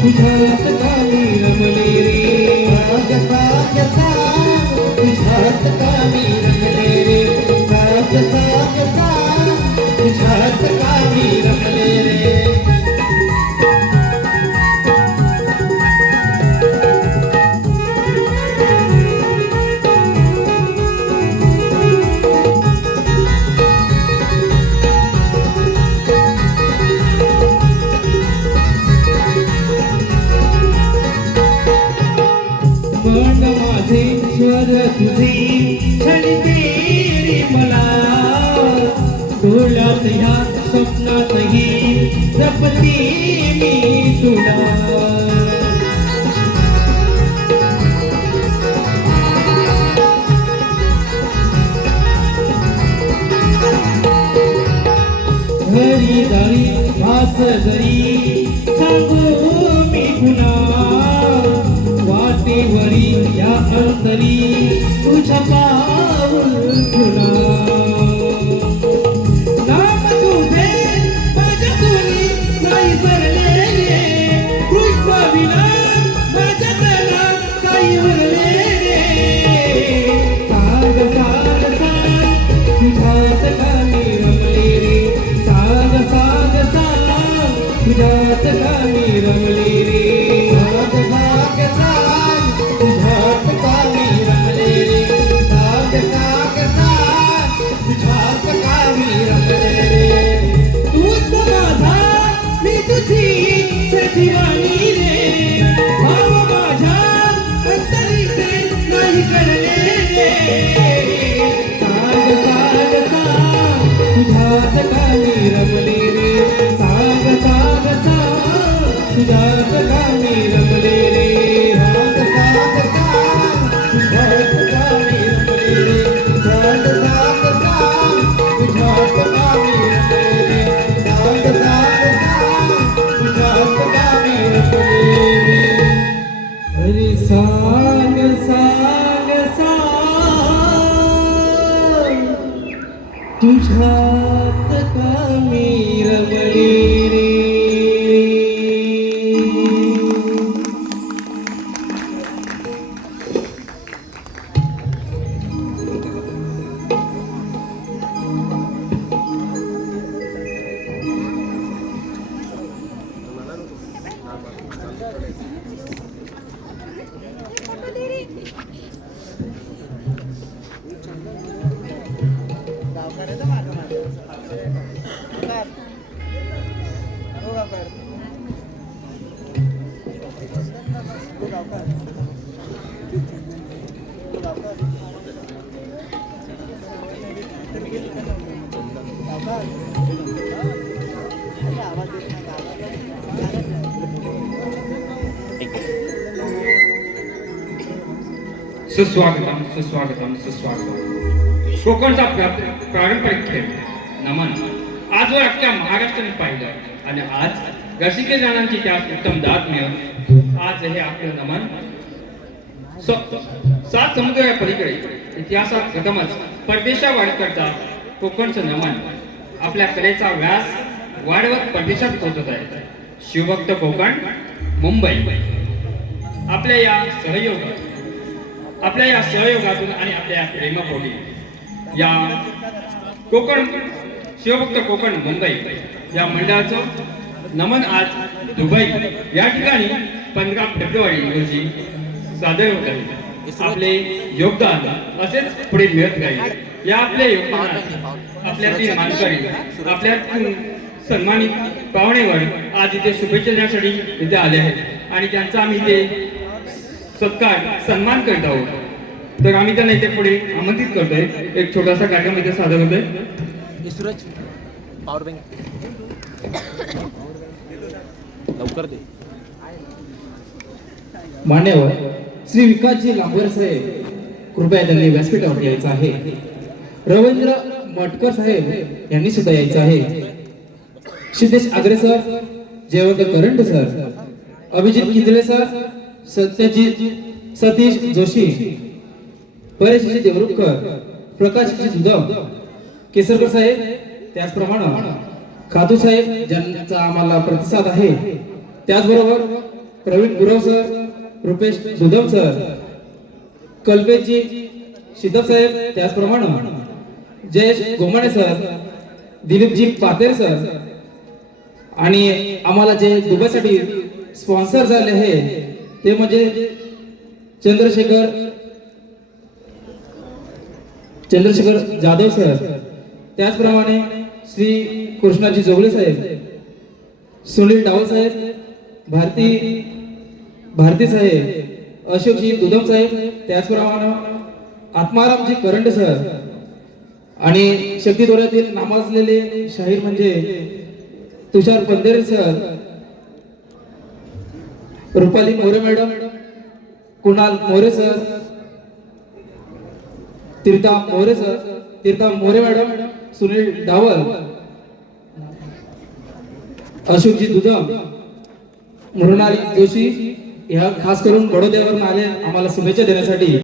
तुझ्यात कामी रमले रे साग साग साग तुझ्यात कामी रमले रे साग साग साग तुझ्यात कामी रमले रे मन माझे स्वर तुझे छळते रे मला डोळ्यात ह्या स्वप्नातही जपते मी तुला घरी दारी वास जरी सांगू मी पुन्हा वाटेवरी या अंतरी तुझ्या पाऊल खुणा नाम तुझे माझ्या तुली नाही सरले कृष्ण विना माझ्या तनात काही उरले रे साग साग साग तुझ्यात कामी रमले रे साग साग साग तुझ्यात कामी रमले रे साग साग साग तुझ्यात कामी रमले रे साग साग साग तुझ्यात कामी रमले रे तूच माझा मी तुझी सजीवानी रे भाव माझ्या अंतरीचे नाही कळले रे साग साग साग तुझ्यात कामी रमले रे साग साग साग तुझ्यात कामी रमले रे साग साग साग तुझ्यात कामी रमले रे साग साग साग तुझ्यात कामी रमले रे साग साग साग तुझ्यात कामी रमले रे अरे साग साग साग तुझ्यात कामी रमले रे सुस्वागतम सुस्वागतम सुस्वागतम कोकणचा पारंपरिक खेळ नमन आजवर अख्ख्या महाराष्ट्राने पाहिलं आणि आज रसिके जणांची त्यास उत्तम दाद मिळत आज हे आपलं नमन सात समुद्रा पलीकडे इतिहासात प्रथमच परदेशा वाढकरता कोकणचं नमन आपल्या कलेचा व्यास वाढवत परदेशात पोहोचत आहे. शिवभक्त कोकण मुंबई आपल्या या सहयोगातून आणि आपल्या या प्रेमापोटी या कोकण शिवभक्त कोकण मुंबई या मंडळाचं नमन आज दुबई या ठिकाणी 15 फेब्रुवारी रोजी सादर होत आहे. आपले योगदान असेच पुढे मिळत राहील. या आपल्या योगदानात आपल्यातील मानकरी आपल्यातील सन्मानित पाहुणेवर आज इथे शुभेच्छा देण्यासाठी इथे आले आहेत आणि त्यांचा आम्ही इथे सत्कार सन्मान करत आहोत. तर आम्ही त्यांना इथे पुढे आमंत्रित करतोय. एक छोटासा कार्यक्रम इथे सादर होतोय. लवकर दे. मान्यवर श्री विकासजी लांबर साहेब कृपया त्यांनी व्यासपीठावर यायचं आहे. रवींद्र मटकर साहेब यांनी सुद्धा यायचं आहे. सिद्धेश आगरे सर, जयवंत करंड सर, अभिजित किंजळे सर, सत्यजित सतीश जोशी, परेशजी देवरुखकर, प्रकाशजी जुदम, केसरकर साहेब, त्याचप्रमाणे खातू साहेब ज्यांचा आम्हाला प्रतिसाद आहे. त्याचबरोबर प्रवीण गुरव सर, रुपेश दुधम सर, कल्पेशजी शिदप साहेब, त्याचप्रमाणे जयेश गोमाणे सर, दिलीपजी पातेर सर आणि आम्हाला जे दुबईसाठी स्पॉन्सर झाले आहे ते म्हणजे चंद्रशेखर जाधव सर, त्याचप्रमाणे श्री कृष्णाजी जोगळे साहेब, सुनील डावल साहेब, भारती साहेब, अशोकजी दुधम साहेब, त्याचप्रमाणे आत्मारामजी करंडे सर आणि शक्ती दौऱ्यातील नामाजलेले शाहीर म्हणजे Tushar Pandhere sir, Rupali More madam, Kunal More sir, Teertha More madam, Sunil Dawal, Ashokji Dudham, Mrunali Joshi ह्या खास करून बडोद्यावरून आले आम्हाला शुभेच्छा देण्यासाठी.